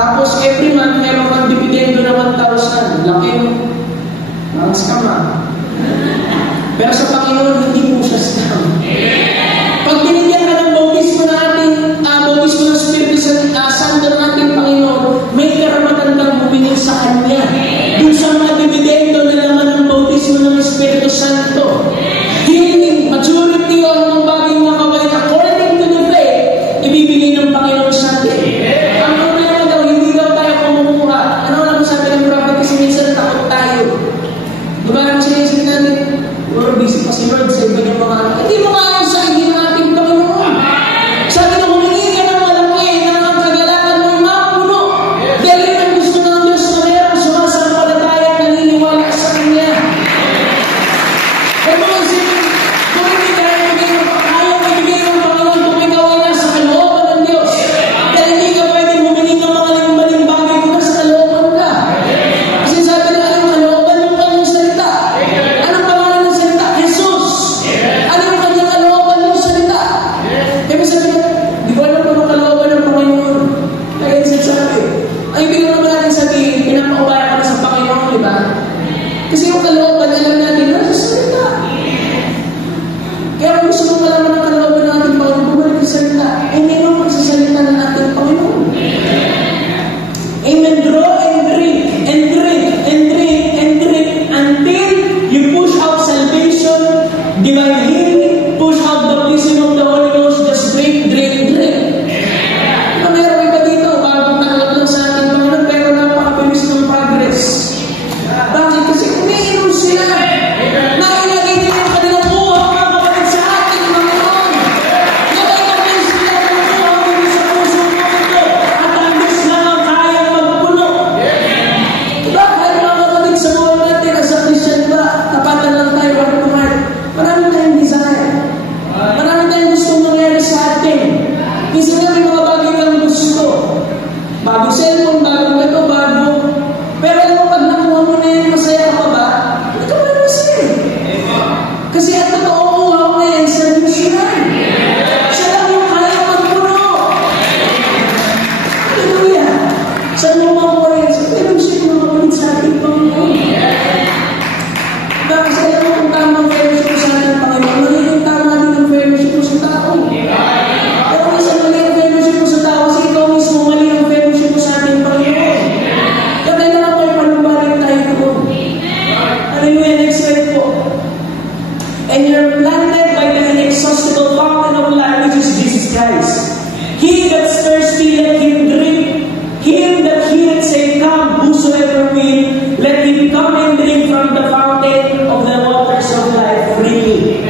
Tapos every month, meron kang dividendo na 1,000. Laki mo. Ang scam Pero sa Panginoon, hindi po siya scam. Pag binigyan ka ng bautismo natin, bautismo ng Espiritu Santo ng ating Panginoon, may karapatan kang bumingin sa Kanya. Dun sa mga dividendo na naman ng bautismo ng Espiritu Santo. Healing, maturity, o anong bagay na kawal, according to the faith, ibibigay ng Panginoon sa atin. Ang problema daw, hindi daw tayo kumukuha. Ano lang sabi ng prophet kasi minsan takot tayo. Diba lang sinisip natin, we're busy pa si Lord sa iba yung mga hindi mo kaya sa hindi ng ating Panginoon. Sabi na humingi ka ng malaki na ang kagalakan mo yung mapuno. Dahil yun ang gusto ng Diyos na meron sumasampalataya at naniniwala sa Kanya. Kaya mga isipin, kung hindi tayo ibigay ng Panginoon, kung ikaw ay nasa kalooban ng Diyos. Dahil hindi ka pwede humingi ng mga maling bagay kung nasa kalooban ka. Kasi sabi na anong kalooban ng kanyang salita. Anong pangalan ng salita? Jesus. Ano yung kanyang kalooban ng salita? Kaya sabi na, di ko alam kung kalooban ng Panginoon. Kaya sinasabi. Ang ibig naman natin sabihin, pinapaubaya ka na sa Panginoon, di ba? Kasi yung kalooban, alam natin, nasa salita. Kaya kung gusto mong malaman ng kalooban ng ating Panginoon, bumalik sa salita. Eh, meron pa sa salita ng ating Panginoon. Amen. Draw and drink, and drink, and drink, and drink, until you push out salvation, divine healing, push out baptism of the Holy Ghost, just drink, drink, drink. Meron iba dito, bagong nakalap lang sa ating Panginoon, pero napakabilis ng progress. Bakit? Kasi umiinom sila. Nailagay nila yung kanilang buhay mga kapatid sa ating Panginoon. Nailagay sila ng buhay sa puso mo ito. At ang Diyos lang ang kayang magpuno. Diba? Kahit mga kapatid sa buhay natin, as a Christian ba, tapatan lang tayo at kumahal. Marami tayong desire. Marami tayong gustong mangyari sa atin. Kasi nga may mga bagay kang gusto. Bagong cellphone, bagong ito, bago. Pero alam mo, pag nakuha mo na yan, masaya ka ba? Hindi ka ba masaya? Kasi ang totoo kuha mo na yan sa Diyos yan. Siya lang yung kaya magpuno. Hallelujah. Saan mo makuha yan? Sa fellowship mo makulit sa ating Panginoon. Diba? Kasi alam mo kung tamang fellowship sa ating Panginoon, magiging tama din ang fellowship mo sa tao. Pero kung saan mali ang fellowship mo sa tao, kasi ikaw mismo mali ang fellowship mo sa ating Panginoon. Kaya kailangan ko ipanumbalik tayo doon. Hallelujah, next slide po. And you're planted by the inexhaustible fountain of life, which is Jesus Christ. He that's thirsty, let him drink. Him that heareth say, come, whosoever will, let him come and drink from the fountain of the waters of life freely.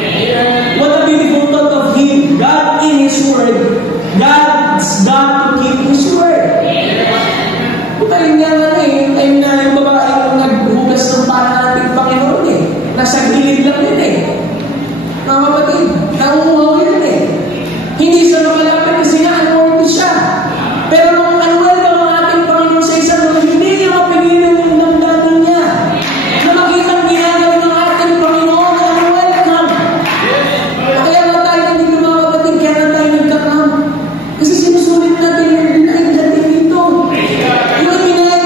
What a beautiful thought of Him. God in His Word. God's God to keep His Word. Tayo nga na yung time na yung babae yung naghugas ng para nating Panginoon nasa gilid lang yun mga kapatid, nangunguhaw yun hindi siya makalapit kasi nga anointed siya. Pero nung anuel ka mga ating Panginoon sa isang mga hindi niya mapigilan yung damdamin niya na makita ang ginagawa ng ating Panginoon na welcome. Kaya nga tayo nandito mga kapatid, kaya nga tayo nagkakam kasi sinusulit natin yung dinaig natin dito. Yung ginayag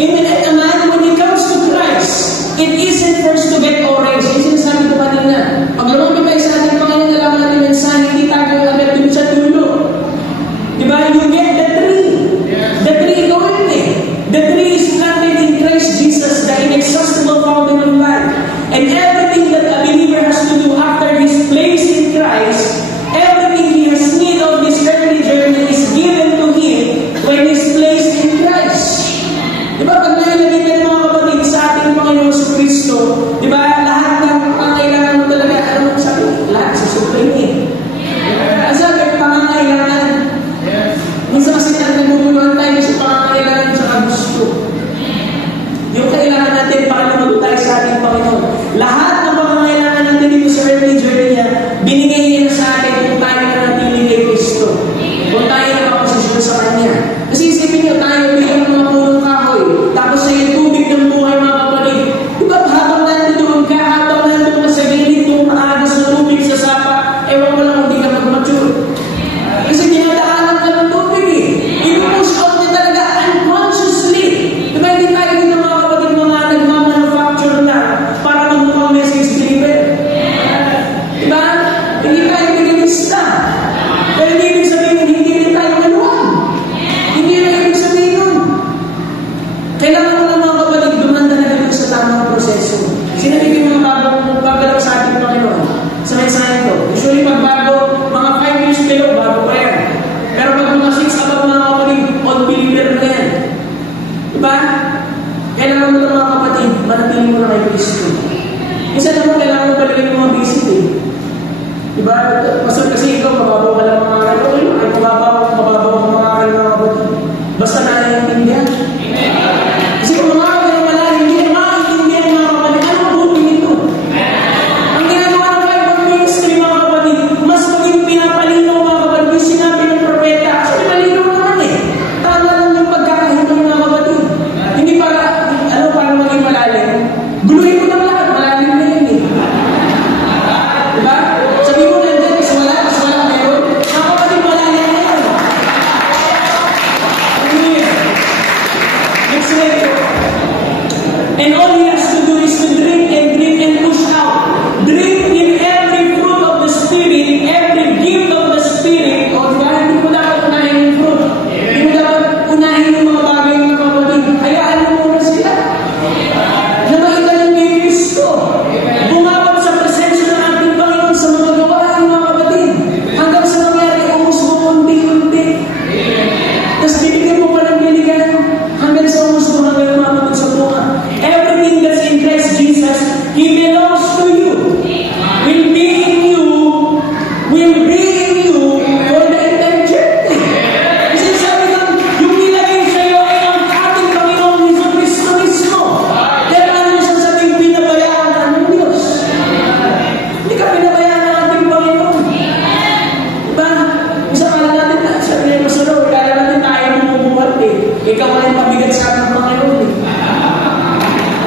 Amen. And a man, when he comes to Christ, it isn't first to get orange. Yung sinasabi ko kanina. Pag lumamit tayo sa ating Panginoon, nalaman natin mensahe, hindi tayo agad dun sa tulo. Diba? You get the tree. The tree, ikaw rin eh. The tree is planted in Christ Jesus, the inexhaustible fountain of life. And everything that a believer has to do after his place in Christ, everything he has need of this earthly journey is given to him when he's placed in Christ. Diba? Pag nalagay ka mga kapatid sa ating Panginoon sa Kristo, diba? Lahat ng pangailangan mo talaga, ano sabi? Lahat sa supreme eh. Ang sabi, pangailangan. Minsan kasi naguguluhan tayo sa pangailangan sa gusto. Yung kailangan natin, pakinulo tayo sa ating Panginoon. Lahat ng pangailangan natin dito sa earthly journey niya, binigay niya sa atin kung tayo na natili kay Kristo. Kung tayo na makaposisyon sa Kanya. Kasi isipin niyo, tayo bilang mga punong kahoy, tapos sa yung tubig ng buhay mga kapatid. Diba habang nandun ka, habang nandun ka sa gilid, kung maagas na tubig sa sapa, ewan mo lang kung di ka mag-mature. Kasi dinadaanan ka ng tubig eh. I-push out niya talaga unconsciously. Diba hindi tayo dito mga kapatid mga nagmamanufacture na para magmukha message deliver. Diba? Hindi tayo pinilista. Pero hindi ibig sabihin, hindi rin tayo maluwag. Hindi rin ibig sabihin nun. Kailangan mo ng mga kapatid dumanda na dito sa tamang proseso. Sinabi ko mga bagalaw sa ating Panginoon. Sa mensahe ko. Usually pagbago, mga 5 years below, bago pa yan. Pero pag mga 6 above mga kapatid, on believer na yan. Diba? Kailangan mo ng mga kapatid, manatili mo na kay Kristo. Isa naman kailangan mo palagay ng mga visit eh. Diba? Pastor kasi ikaw, mababaw ka lang mga kapatid. Ay, mababaw ang mga kapatid. Basta naiintindihan. Kasi kung mga kapatid na malalim, hindi na maiintindihan mga kapatid. Ano ang buti nito? Ang ginagawa ng Bible ministry mga kapatid, mas maging pinapalinaw mga kapatid yung sinabi ng propeta. Kasi malinaw naman eh. Tama lang yung pagkakahinto ng mga kapatid. Hindi para, para maging malalim. Guluhin mo ng lahat, malalim na yun eh. Diba? Sabi mo na dyan, is wala meron. Mga kapatid, malalim na yun. Next way. And all he has to do is to drink and push out. Drink in every fruit of the Spirit, every gift of the Spirit. O diba, hindi mo dapat unahin yung fruit. Hindi mo dapat unahin yung mga bagay ng mga kapatid. Hayaan mo muna sila. Na makita ng kay Kristo. Bumabot sa presensya ng ating Panginoon sa mga gawain mga kapatid. Hanggang sa nangyari, umus mo unti-unti. Tapos bibigyan mo pa ng biligan hanggang sa umus mo hanggang umabot sa bunga. Everything that's in Christ Jesus, He belongs to you. Will be in you for the eternity. Kasi sabi doon, yung nilagay sa'yo ay ang ating Panginoon Hesus Kristo mismo. Kaya ano sasabing pinabayaan ka ng Diyos? Hindi ka pinabayaan ng ating Panginoon. Diba? Isa pala natin na, sabi niya masunod, kaya natin tayo bumubuhat eh. Ikaw ay pabigat sa ating Panginoon eh.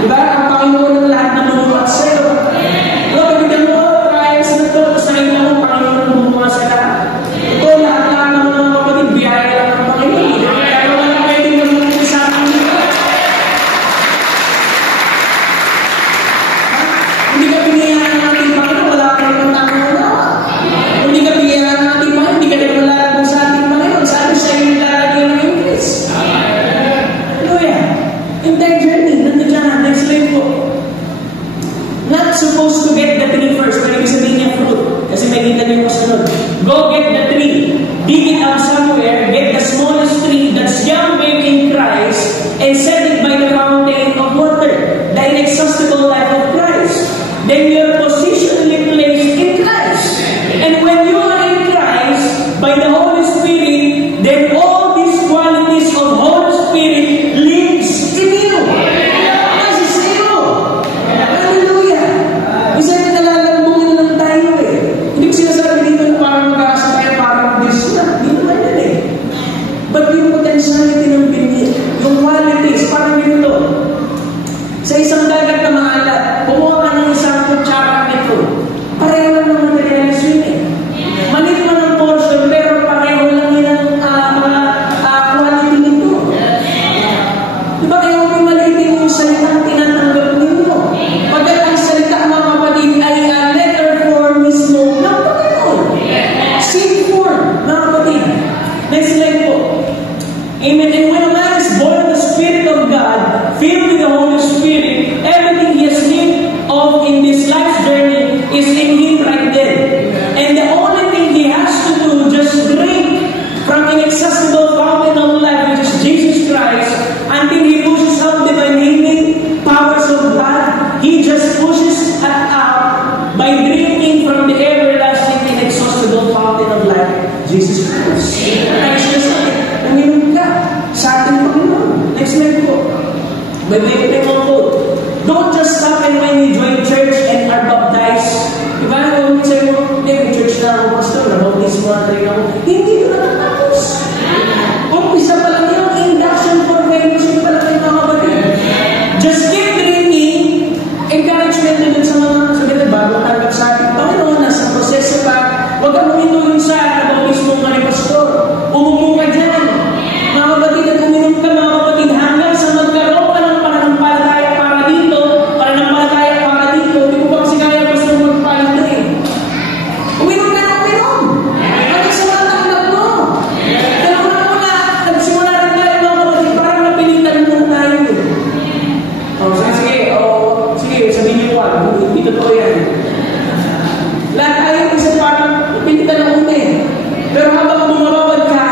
Diba? Ang Panginoon ng lahat na bumubuhat sa'yo. Diba? Pagbigan mo, kaya sa ito, sa inyo ang Panginoon na bumubuhat sa lahat. Ito, lahat ng mga kapatid, biyaya lang ng Panginoon. Kaya wala pwedeng magmumuli sa akin nila. Hindi ka binayaan ng ating Panginoon, wala ka rin ang tamang unawa. Hindi ka binayaan ng ating Panginoon, hindi ka rin malalagong sa ating Panginoon. Sabi sa iyo, lalagyan ng English. Hallelujah. Entire journey, nandun dyan, next slide po. Not supposed to get the tree first, pero ibig sabihin niya fruit. Kasi may kita niyo kasunod. Go get the tree. Dig it out somewhere, get the smallest tree that's young baby in Christ, and set it by the fountain of water, the inexhaustible life of Christ. Then you're positionally placed in Christ. And when you are in Christ, by the Holy Spirit, then all these qualities of Holy Spirit lives in you. Kasi sa iyo. Hallelujah. Isa na nalalambungin lang tayo eh. Hindi ko sinasabi dito na parang mag-aasa tayo, parang this na. Hindi naman yan eh. But yung potentiality ng binhi, yung qualities, parang ganito. Sa isang dagat na maalat, kumuha ka ng isang kutsara nito. Pareho lang ng materialis yun eh. Malit mo ng portion, pero pareho lang yun ang quality nito. Diba kayo kung Amen. And when a man is born of the Spirit of God, filled with the Holy Spirit, everything he has lived of in this life's journey is in him right there. And the only thing he has to do, just drink from inaccessible fountain of life, which is Jesus Christ, until he pushes out the healing powers of God. He just pushes it out by drinking from the everlasting, inexhaustible fountain of life, Jesus Christ. Next lesson, uminom ka sa ating Panginoon. Next slide po. Bibigyan mo po. Don't just stop and when you join church and are baptized. Diba? Kung minsan mo, church na ako, pastor, nabaptize mo na tayo ako. Hindi ko na natapos. Umpisa pa lang yun, induction for fellowship pa lang yung mga kapatid. Just keep drinking, encouragement na dun sa mga sabihin, bago tanggap sa ating Panginoon, nasa proseso pa, huwag kang uminom sa nabaptize mo nga ni pastor. Umupo ka dyan. Mga kapatid, at uminom ka mga kapatid, hanggang sa magkaroon ka ng pananampalataya para dito, pananampalataya para dito, hindi ko pa kasi kaya pastor magpapalit na eh. Uminom ka na uminom. Hanggang sa matanggap mo. Pero una, nagsimula rin tayo mga kapatid, parang napilitan mo tayo. Sige, sabihin niyo pa, hindi totoo yan. Lahat tayo isang parang napilitan ng una eh. Pero habang bumababad ka,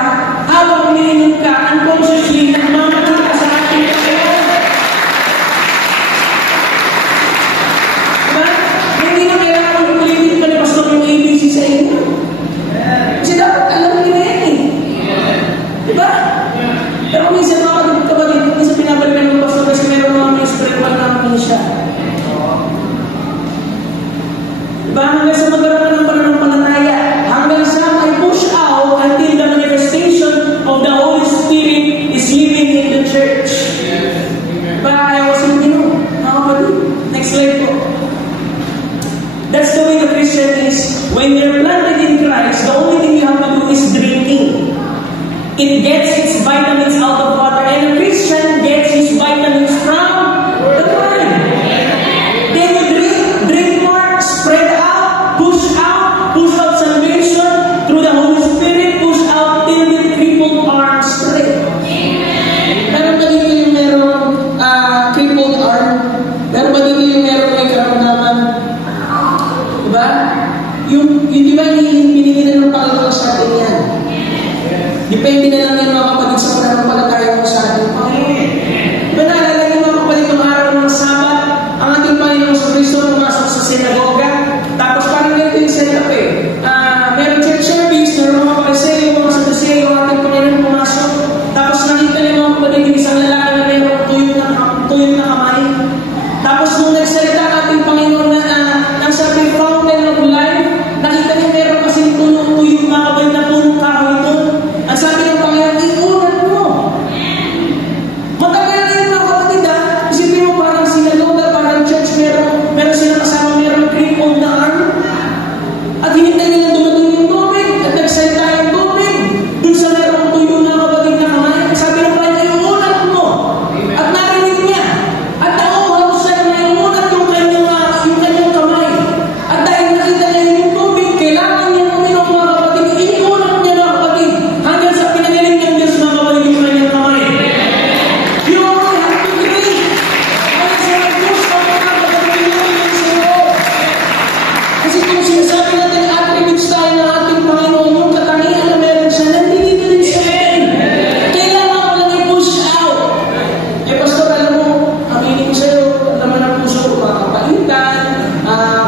habang umiinom ka, unconsciously, nagmamahal ka sa ating Panginoon. Diba? Hindi na kailangan ulitin ka ni pastor yung ABC sa inyo. Kasi dapat alam nyo na yan eh. Diba? Pero minsan mga kapatid, minsan pinabalikan ng pastor kasi meron mga may spiritual na amnesia. Diba? Hanggang sa magkaroon ng pananampalataya, hanggang sa may push out until the manifestation of the Holy Spirit is living in the church. Diba? Ayaw kasi minum. Mga kapatid, next slide po. That's the way the Christian is. When you're planted in Christ, the only thing you have to do is drinking. It gets its vitamins out of water, and a Christian gets his vitamins from the Word. Then you drink more, spread out salvation through the Holy Spirit, push out till the crippled arm straight. Meron ba dito yung merong crippled arm? Meron ba dito yung merong may karamdaman? Diba? Yung di ba hinihingi ng Panginoon sa atin yan? Depende na lang yung mga kapatid sa pananampalataya mo sa ating Panginoon. Diba naalala yung mga kapatid ng araw ng Sabat, ang ating Panginoon sa Kristo pumasok sa sinagoga, tapos parang ganito yung setup eh. Meron church service, meron mga pariseyo, mga saduseyo, ang ating Panginoon pumasok, tapos nakita niyo mga kapatid yung isang lalaki na meron tuyong na kamay. Tapos nung nagsalita ang ating Panginoon na ang sabi fountain of life, nakita niyo meron kasing tuyong mga kapatid na punong kahoy doon. Ang sabi ng Panginoon, iunan mo. Matagal na yun mga kapatid ha. Isipin mo parang sinagoga, parang church, meron sila kasama, meron crippled na arm. At hinintay nila dumating yung tubig at nagsalita yung tubig. Doon sa merong tuyo na kapatid na kamay. Sabi ng Panginoon, iunan mo. At narinig niya. At nauuhaw siya na iunan yung kanyang kamay. At dahil nakita niya yung tubig, kailangan niya uminom mga kapatid. Iunan niya mga kapatid. Hanggang sa pinagaling ng Diyos mga kapatid yung kanyang kamay. You only have to drink. Hanggang sa mag-push out mga kapatid yung kanyang sa'yo. Kasi kung sinasabi natin attributes tayo ng ating Panginoon, yung katangian na meron siya, nandito din sa atin. Kailangan mo lang i-push out. Eh, pastor, alam mo, aminin ko sa'yo, naman ang puso, makapalitan,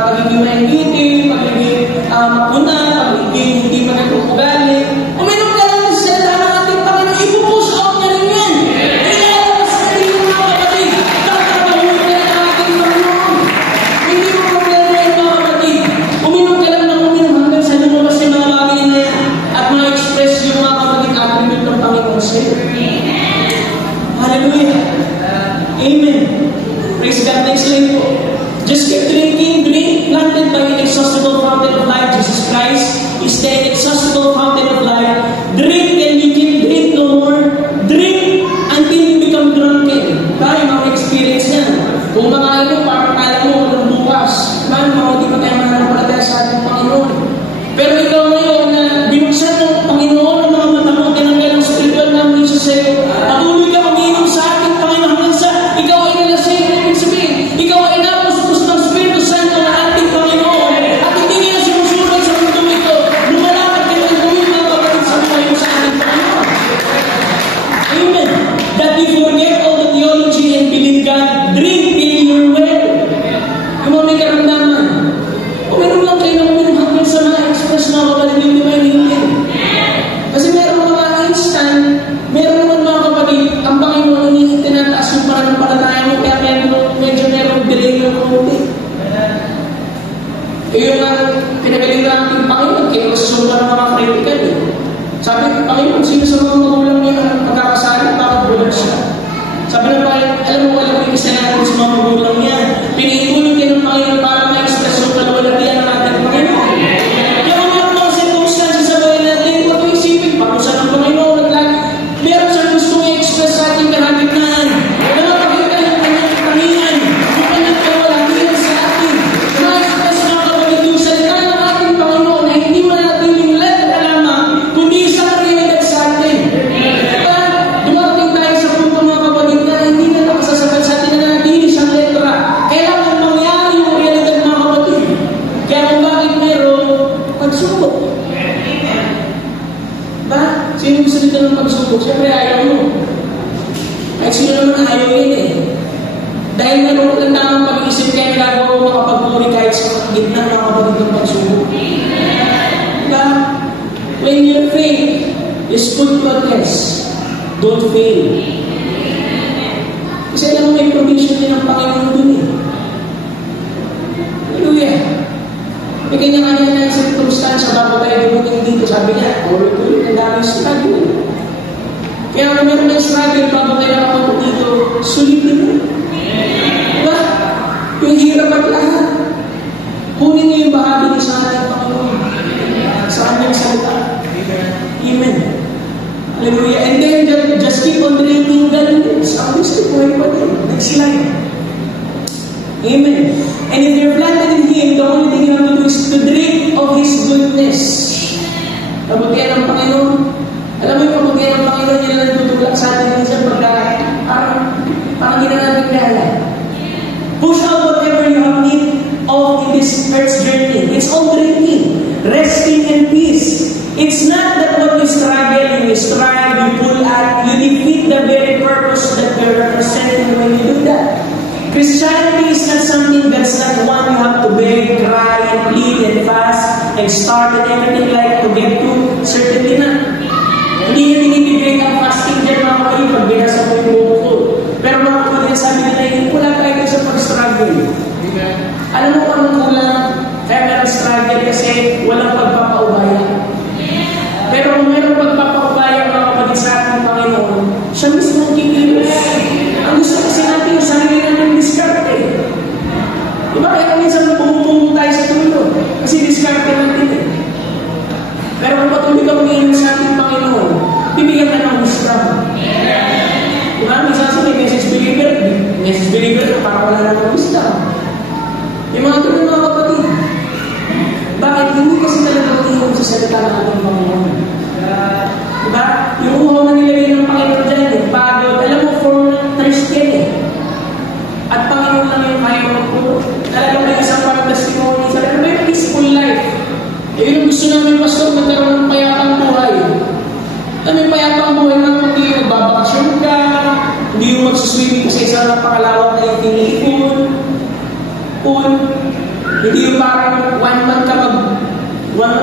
pagiging maingiti, pagiging mapuna, pagiging hindi magkatukugali. Uminom ka lang sa salita ng ating Panginoon, ipupush out niya rin yan. Kailangan mo sa ating mga kapatid, tatrabahuin ka ng ating Panginoon. Hindi mo problema yung mga kapatid. Uminom ka lang ng uminom hanggang sa lumabas yung mga bagay na yan at ma-express yung mga kapatid attribute ng Panginoon sa'yo. Hallelujah. Amen. Praise God. Next slide po. Just keep drinking. Drink, planted by the inexhaustible fountain of life. Jesus Christ is the inexhaustible fountain of life. Drink and you can drink no more. Drink until you become drunken. Tayo mga experience yan. Kung makain mo, parang kala mo walang bukas. Diba? Mga hindi pa tayo mananampalataya sa ating Panginoon. Pero ikaw ngayon na binuksan ng Panginoon ng mga mata mo, tinanggal ang spiritual na amnesia sa'yo, that you forget all the theology and believe God, drink till you're well. Yung mga may karamdaman. Uminom lang kayo ng uminom hanggang sa ma-express mga kapatid yung di may hindi. Kasi meron mga instant, meron naman mga kapatid, ang Panginoon ang tinataas yung pananampalataya mo, kaya medyo meron delay ng kumuli. Yung pinagaling natin Panginoon, kaya masusunod ng mga kritikal. Sabi, Panginoon, sino sa mga magulang niya ang magkakasali, bakit bulag siya? Sabi ng Panginoon, alam mo yung isa natin sa mga magulang niya. Pinitulog kayo ng Panginoon para ma-express yung kalawalatian ng ating Panginoon. Kaya kung meron mga circumstances sa buhay natin, huwag mo isipin, pakusan ng Panginoon at lahat. Meron siya gusto i-express sa ating kalagitnaan. Nakapagkita yung kanyang katangian, yung kanyang kalawalatian sa atin. Ma-express mga kapatid yung salita ng ating Panginoon na hindi mo natin yung letra lamang, kundi isang realidad sa atin. Diba? Dumating tayo sa punto mga kapatid na hindi na nakasasabat sa atin na natin isang letra. Kailangan mangyari yung realidad mga kapatid. Kaya kung bakit meron pagsubok. Ba? Sino gusto nito ng pagsubok? Siyempre ayaw mo. Kahit sino naman ayaw yun eh. Dahil meron lang tamang pag-iisip kaya nagagawa mo makapagpuri kahit sa gitna ng mga kapatid ng pagsubok. Diba? When your faith is put to a test, don't fail. Kasi alam mo may provision din ng Panginoon dun eh. Hallelujah. May kanya-kanya na circumstance bago tayo dumating dito. Sabi niya, ulit-ulit, ang daming struggle. Kaya kung meron may struggle bago tayo nakapunta dito, sulitin mo. Diba? Yung hirap at lahat. Kunin niyo yung bahagi niyo sa ating Panginoon. Sa kanyang salita. Amen. Hallelujah. And then, just keep on drinking God. Sa ating salita pa din. Next slide. Amen. And if you're planted in Him, the only thing you have to do is to drink of His goodness. Kabutihan ng Panginoon. Alam mo yung kabutihan ng Panginoon, yun lang tutulak sa atin minsan pagka parang hindi na natin kaya. Push out whatever you have need of in this earth's journey. It's all drinking, resting, and peace. It's not that what you struggle, you strive, you pull out, you defeat the very purpose that you're representing when you do that. Christianity is not something that's not one you have to beg, cry, and plead, and fast, and start, and everything like to get to. Certainly not. Hindi nyo dinibigay ang fasting dyan mga kayo pag binasa mo yung buko. Pero mga kapatid, sabi nila, wala tayo sa pag-struggle. Alam mo kung anong kulang? Kaya meron struggle kasi walang pagpapaubaya. Pero kung meron pagpapaubaya mga kapatid sa ating Panginoon, siya mismo ang kikilos. Ang gusto kasi natin, sarili natin diskarte. Diba kaya minsan pumupungo tayo sa tulog? Kasi diskarte natin eh. Pero kung patuloy ka umiinom sa ating Panginoon, bibigyan ka ng wisdom. Diba? Minsan sa may message believer na para wala ng wisdom. Yung mga tulong mga kapatid, bakit hindi kasi talaga umiinom sa salita ng ating Panginoon? Diba? Yung uhaw na nilagay ng Panginoon dyan, yung pagod, alam mo, for Thursday eh. At Panginoon lang yung Panginoon ko. Talagang may isang parang testimony. Sabi na may peaceful life. Eh, yung gusto namin, Pastor, magkaroon ng payapang buhay. May payapang buhay na hindi yung magbabakasyon ka, hindi yung magsuswimming sa isang napakalawak na yung tinipon. Hindi yung parang one month ka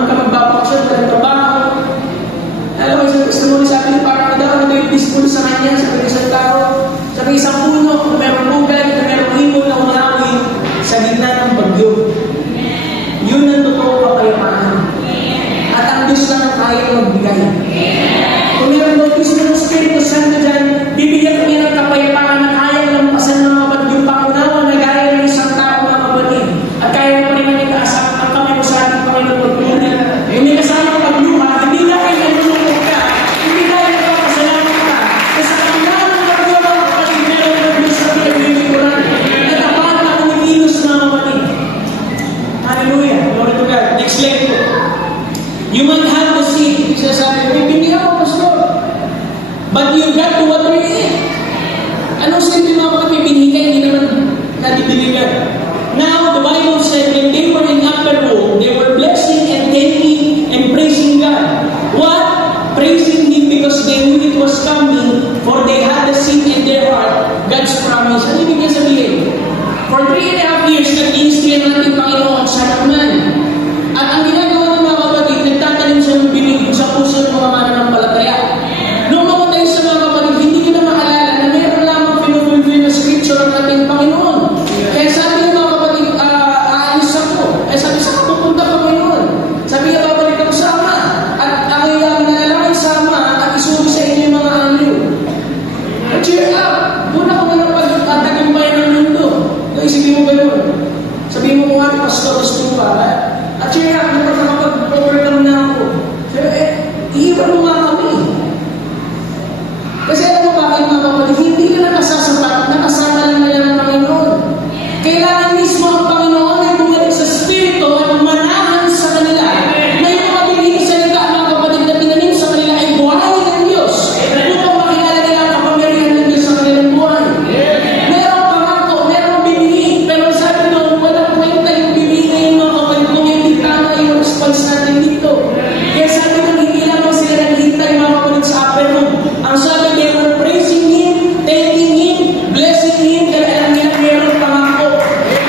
magbabakasyon, walang trabaho. Alam mo, isang testimony sa akin, parang daw, ano yung peaceful sa kanya, sabi isang tao, sabi isang puno, kung meron bugad, kung meron ibon na umawin sa gitna ng bagyo. Yun ang totoo kapayapaan. At ang Diyos lang ang kaya magbigay. Kung meron daw Diyos ng Espiritu Santo dyan, bibigyan ko niya ng kapayapaan na kaya lampasan ng mga bagyong pangunawa na gaya ng isang tao mga kapatid. At kaya mo rin natin kaasap ang kamay mo sa ating Panginoon magtunay. Yung may kasama ang pagluha, hindi dahil nalulungkot ka, hindi dahil nagpapasalamat ka. Kasi ang lahat ng pagluha kapatid meron ng Diyos sa pinag-iwikuran. Natapahan na kumikilos mga kapatid. Hallelujah. Glory to God. Next slide po. You might have the seed. Sasabi ko, hindi ako, Pastor. But you got to water it. Anong sinabi mga kapatid? Binigay, hindi naman natitiligan. Now, the Bible said, when they were in upper room, they were blessing and thanking and praising God. What? Praising Him because they knew it was coming, for they had the ang ating Panginoon sa naman. At ang ginagawa ng mga kapatid, nagtatanim siya ng bibig sa puso ng mga mananampalataya. Nung mamatay sa mga kapatid, hindi ko na maalala na meron lamang pinufulfill na scripture ang ating Panginoon. Kaya sabi ng mga kapatid, aalis ako. Sabi sa pupunta ka ngayon. Sabi niya, babalik ako sa Ama. At ang nalalaki sa Ama at isubi sa inyo yung mga aliw. Cheer up! Doon ako na pag-tagumpay ng mundo. Isipin mo gano'n. Sabihin mo nga, pastor, gusto pa. At cheer up, nakapag-overcome na ako. Pero iiwan mo nga kami. Kasi alam mo bakit mga kapatid, hindi ka nakasasapat, nakasama lang nila ng Panginoon. Kailangan mismo ang Panginoon ay bumalik sa Espiritu at manahan sa kanila. Na yung mga pinigil salita, mga kapatid, na pinanin sa kanila ay buhayin ng Diyos. Upang makilala nila ang kapangyarihan ng Diyos sa kanilang buhay. Merong pangako, merong binigay. Pero sabi doon, walang kwenta yung bibigay ng mga kapatid kung hindi tama yung response natin dito. Kaya sabi doon, hindi lang sila naghintay mga kapatid sa upper room. Ang sabi, they were praising Him, thanking Him, blessing Him, kaya alam nila meron pangako.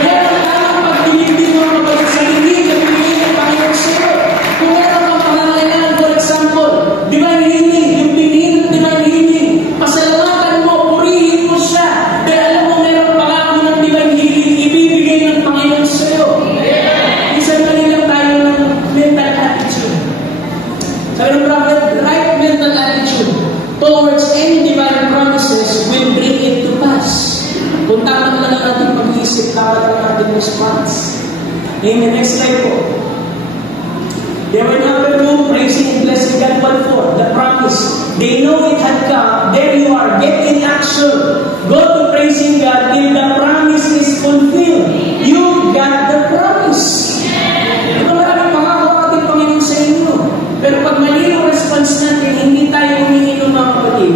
Meron tamang pagdilibig mga kapatid sa hindi na binigay ng Panginoon sa iyo. Kung meron kang pangangailangan, for example, divine healing, yung binigay ng divine healing, pasalamatan mo, purihin mo siya. Dahil alam mo meron pangako ng divine healing, ibibigay ng Panginoon sa iyo. Isang kanilang tayo ng mental attitude. Sabi ng prophet, right mental attitude towards any divine promises will bring it to pass. Kung tama na lang ating pag-iisip, tama lang ating response. Amen. Next slide po. They were in upper room, praising and blessing God for the promise. They know it had come. There you are. Get in action. Go to praising God till the promise is fulfilled. You got the promise. Ito maraming pangako ating Panginoon sa inyo. Pero pag mali yung response natin, hindi tayo humingi ng mga kapatid.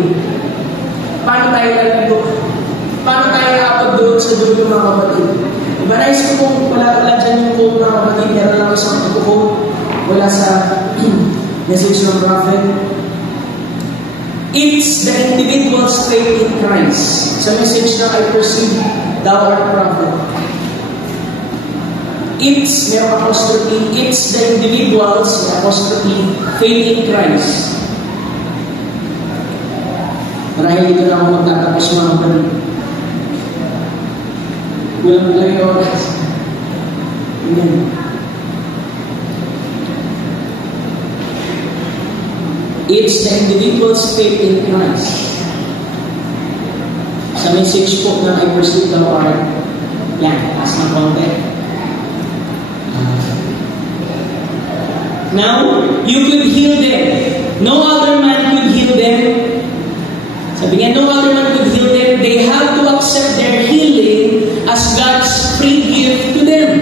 Paano tayo lalago? Paano tayo kapag doon sa dulo ng mga kapatid? Diba nais ko kung wala dyan yung quote ng kapatid, meron lang isang quote wala sa message ng prophet. It's the individual's faith in Christ. Sa message na I perceive, thou art prophet. It's, may apostrophe, it's the individual's apostrophe, faith in Christ. Marahil dito na ako magtatapos mga kapatid. Kulang-kulang yung oras. Amen. It's the individual's faith in Christ. Sa message po na I perceive thou art, yan, taas ng konti. Now, you could heal them. No other man could heal them. Sabi nga, no other man could heal them. They have to accept their healing as God's free gift to them.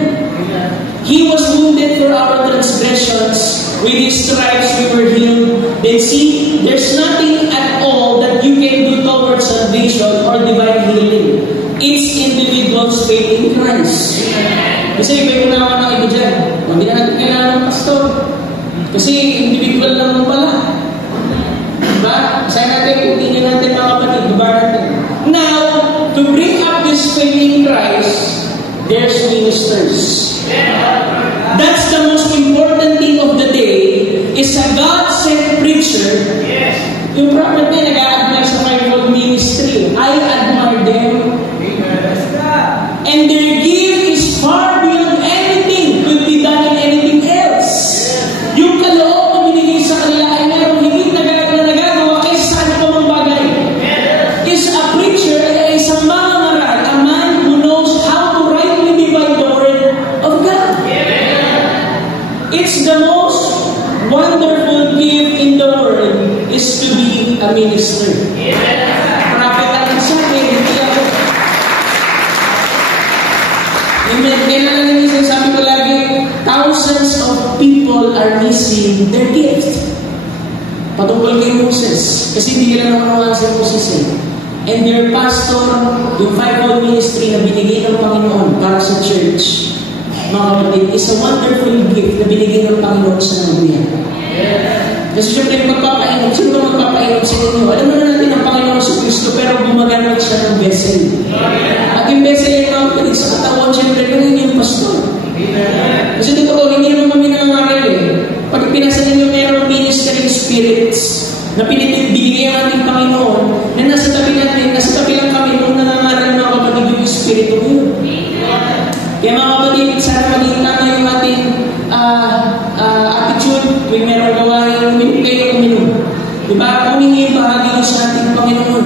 He was wounded for our transgressions. With His stripes we were healed. Then see, there's nothing at all that you can do towards salvation or divine healing. It's individual's faith in Christ. Kasi iba yung naman ng iba dyan. Hindi na natin kailangan ng pastor. Kasi individual lang pala. Diba? Kasi natin, utingin natin mga kapatid, diba natin? Now, to bring up this faith in Christ, there's ministers. That's the most important thing of the day, is a God-sent preacher. Yung prophet na nag-a-admire sa fivefold ministry. I admire them. And their gift is far beyond anything could be done in anything else. Yung kaloob na binigay sa kanila ay mayroong higit na nagagawa kaysa sa ano pa mang bagay. Is a preacher ay isang mangangaral, a man who knows how to rightly divide the word of God. It's the most wonderful gift in the world is to be a minister. Prophet ang sabi, hindi ako. Amen. Kailan lang yung sinasabi ko lagi, thousands of people are missing their gift. Patungkol kay Moses. Kasi hindi nila naman si Moses eh. And their pastor, yung fivefold ministry na binigay ng Panginoon para sa church, mga kapatid, is a wonderful gift na binigay ng Panginoon sa nabuyan. Kasi syempre, magpapainom. Sino ba magpapainom sa inyo? Alam na natin ang Panginoon sa Kristo, pero gumagamit siya ng vessel. At yung vessel yung mga kapatid sa katawan, syempre, ganun yung pastor. na binigay ang ating Panginoon, na nasa tabi natin, nasa tabi lang kami nung nangangaral ng kapatid yung Espiritu mo. Kaya mga kapatid, sana maging tama yung ating attitude tuwing merong gawain, uminom kayo uminom. Diba? Humingi yung bahagi mo sa ating Panginoon.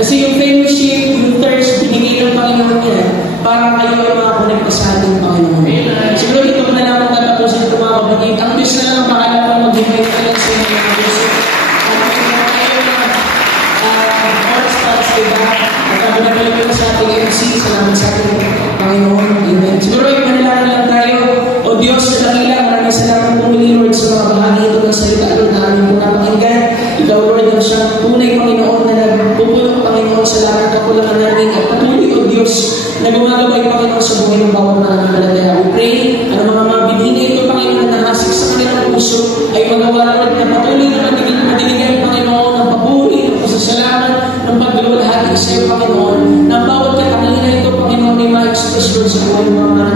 Kasi yung fellowship, yung thirst, binigay ng Panginoon niya para kayo ay makakonekta sa ating Panginoon. Siguro dito ko na lang magtatapusin ito mga kapatid. Ang Diyos na lang ang pakalaman mag-invite ka lang sa mga Diyos. At kayo na oras para sa iba. At ako na pala sa ating MC. Salamat sa ating Panginoon. Amen. Siguro ay manalangin lang tayo. O Diyos, sa dakila, maraming salamat po muli, Lord, sa mga bahagi ito ng salita Lord na aming napakinggan. Ikaw, Lord, ang siyang tunay Panginoon na nagpupulong Panginoon sa lahat ng kakulangan namin at patuloy, O Diyos, na gumagabay Panginoon sa buhay ng bawat mga nakalataya. We pray, ang mga binigay ito, Panginoon, na nahasik sa kanilang puso ay magawa, Lord, na patuloy na madiligan, Panginoon, ng papuri, ng pasasalamat, ng pagluwalhati sa iyo, Panginoon, ng bawat katangian ito, Panginoon, ay ma-express, Lord, sa buhay ng mga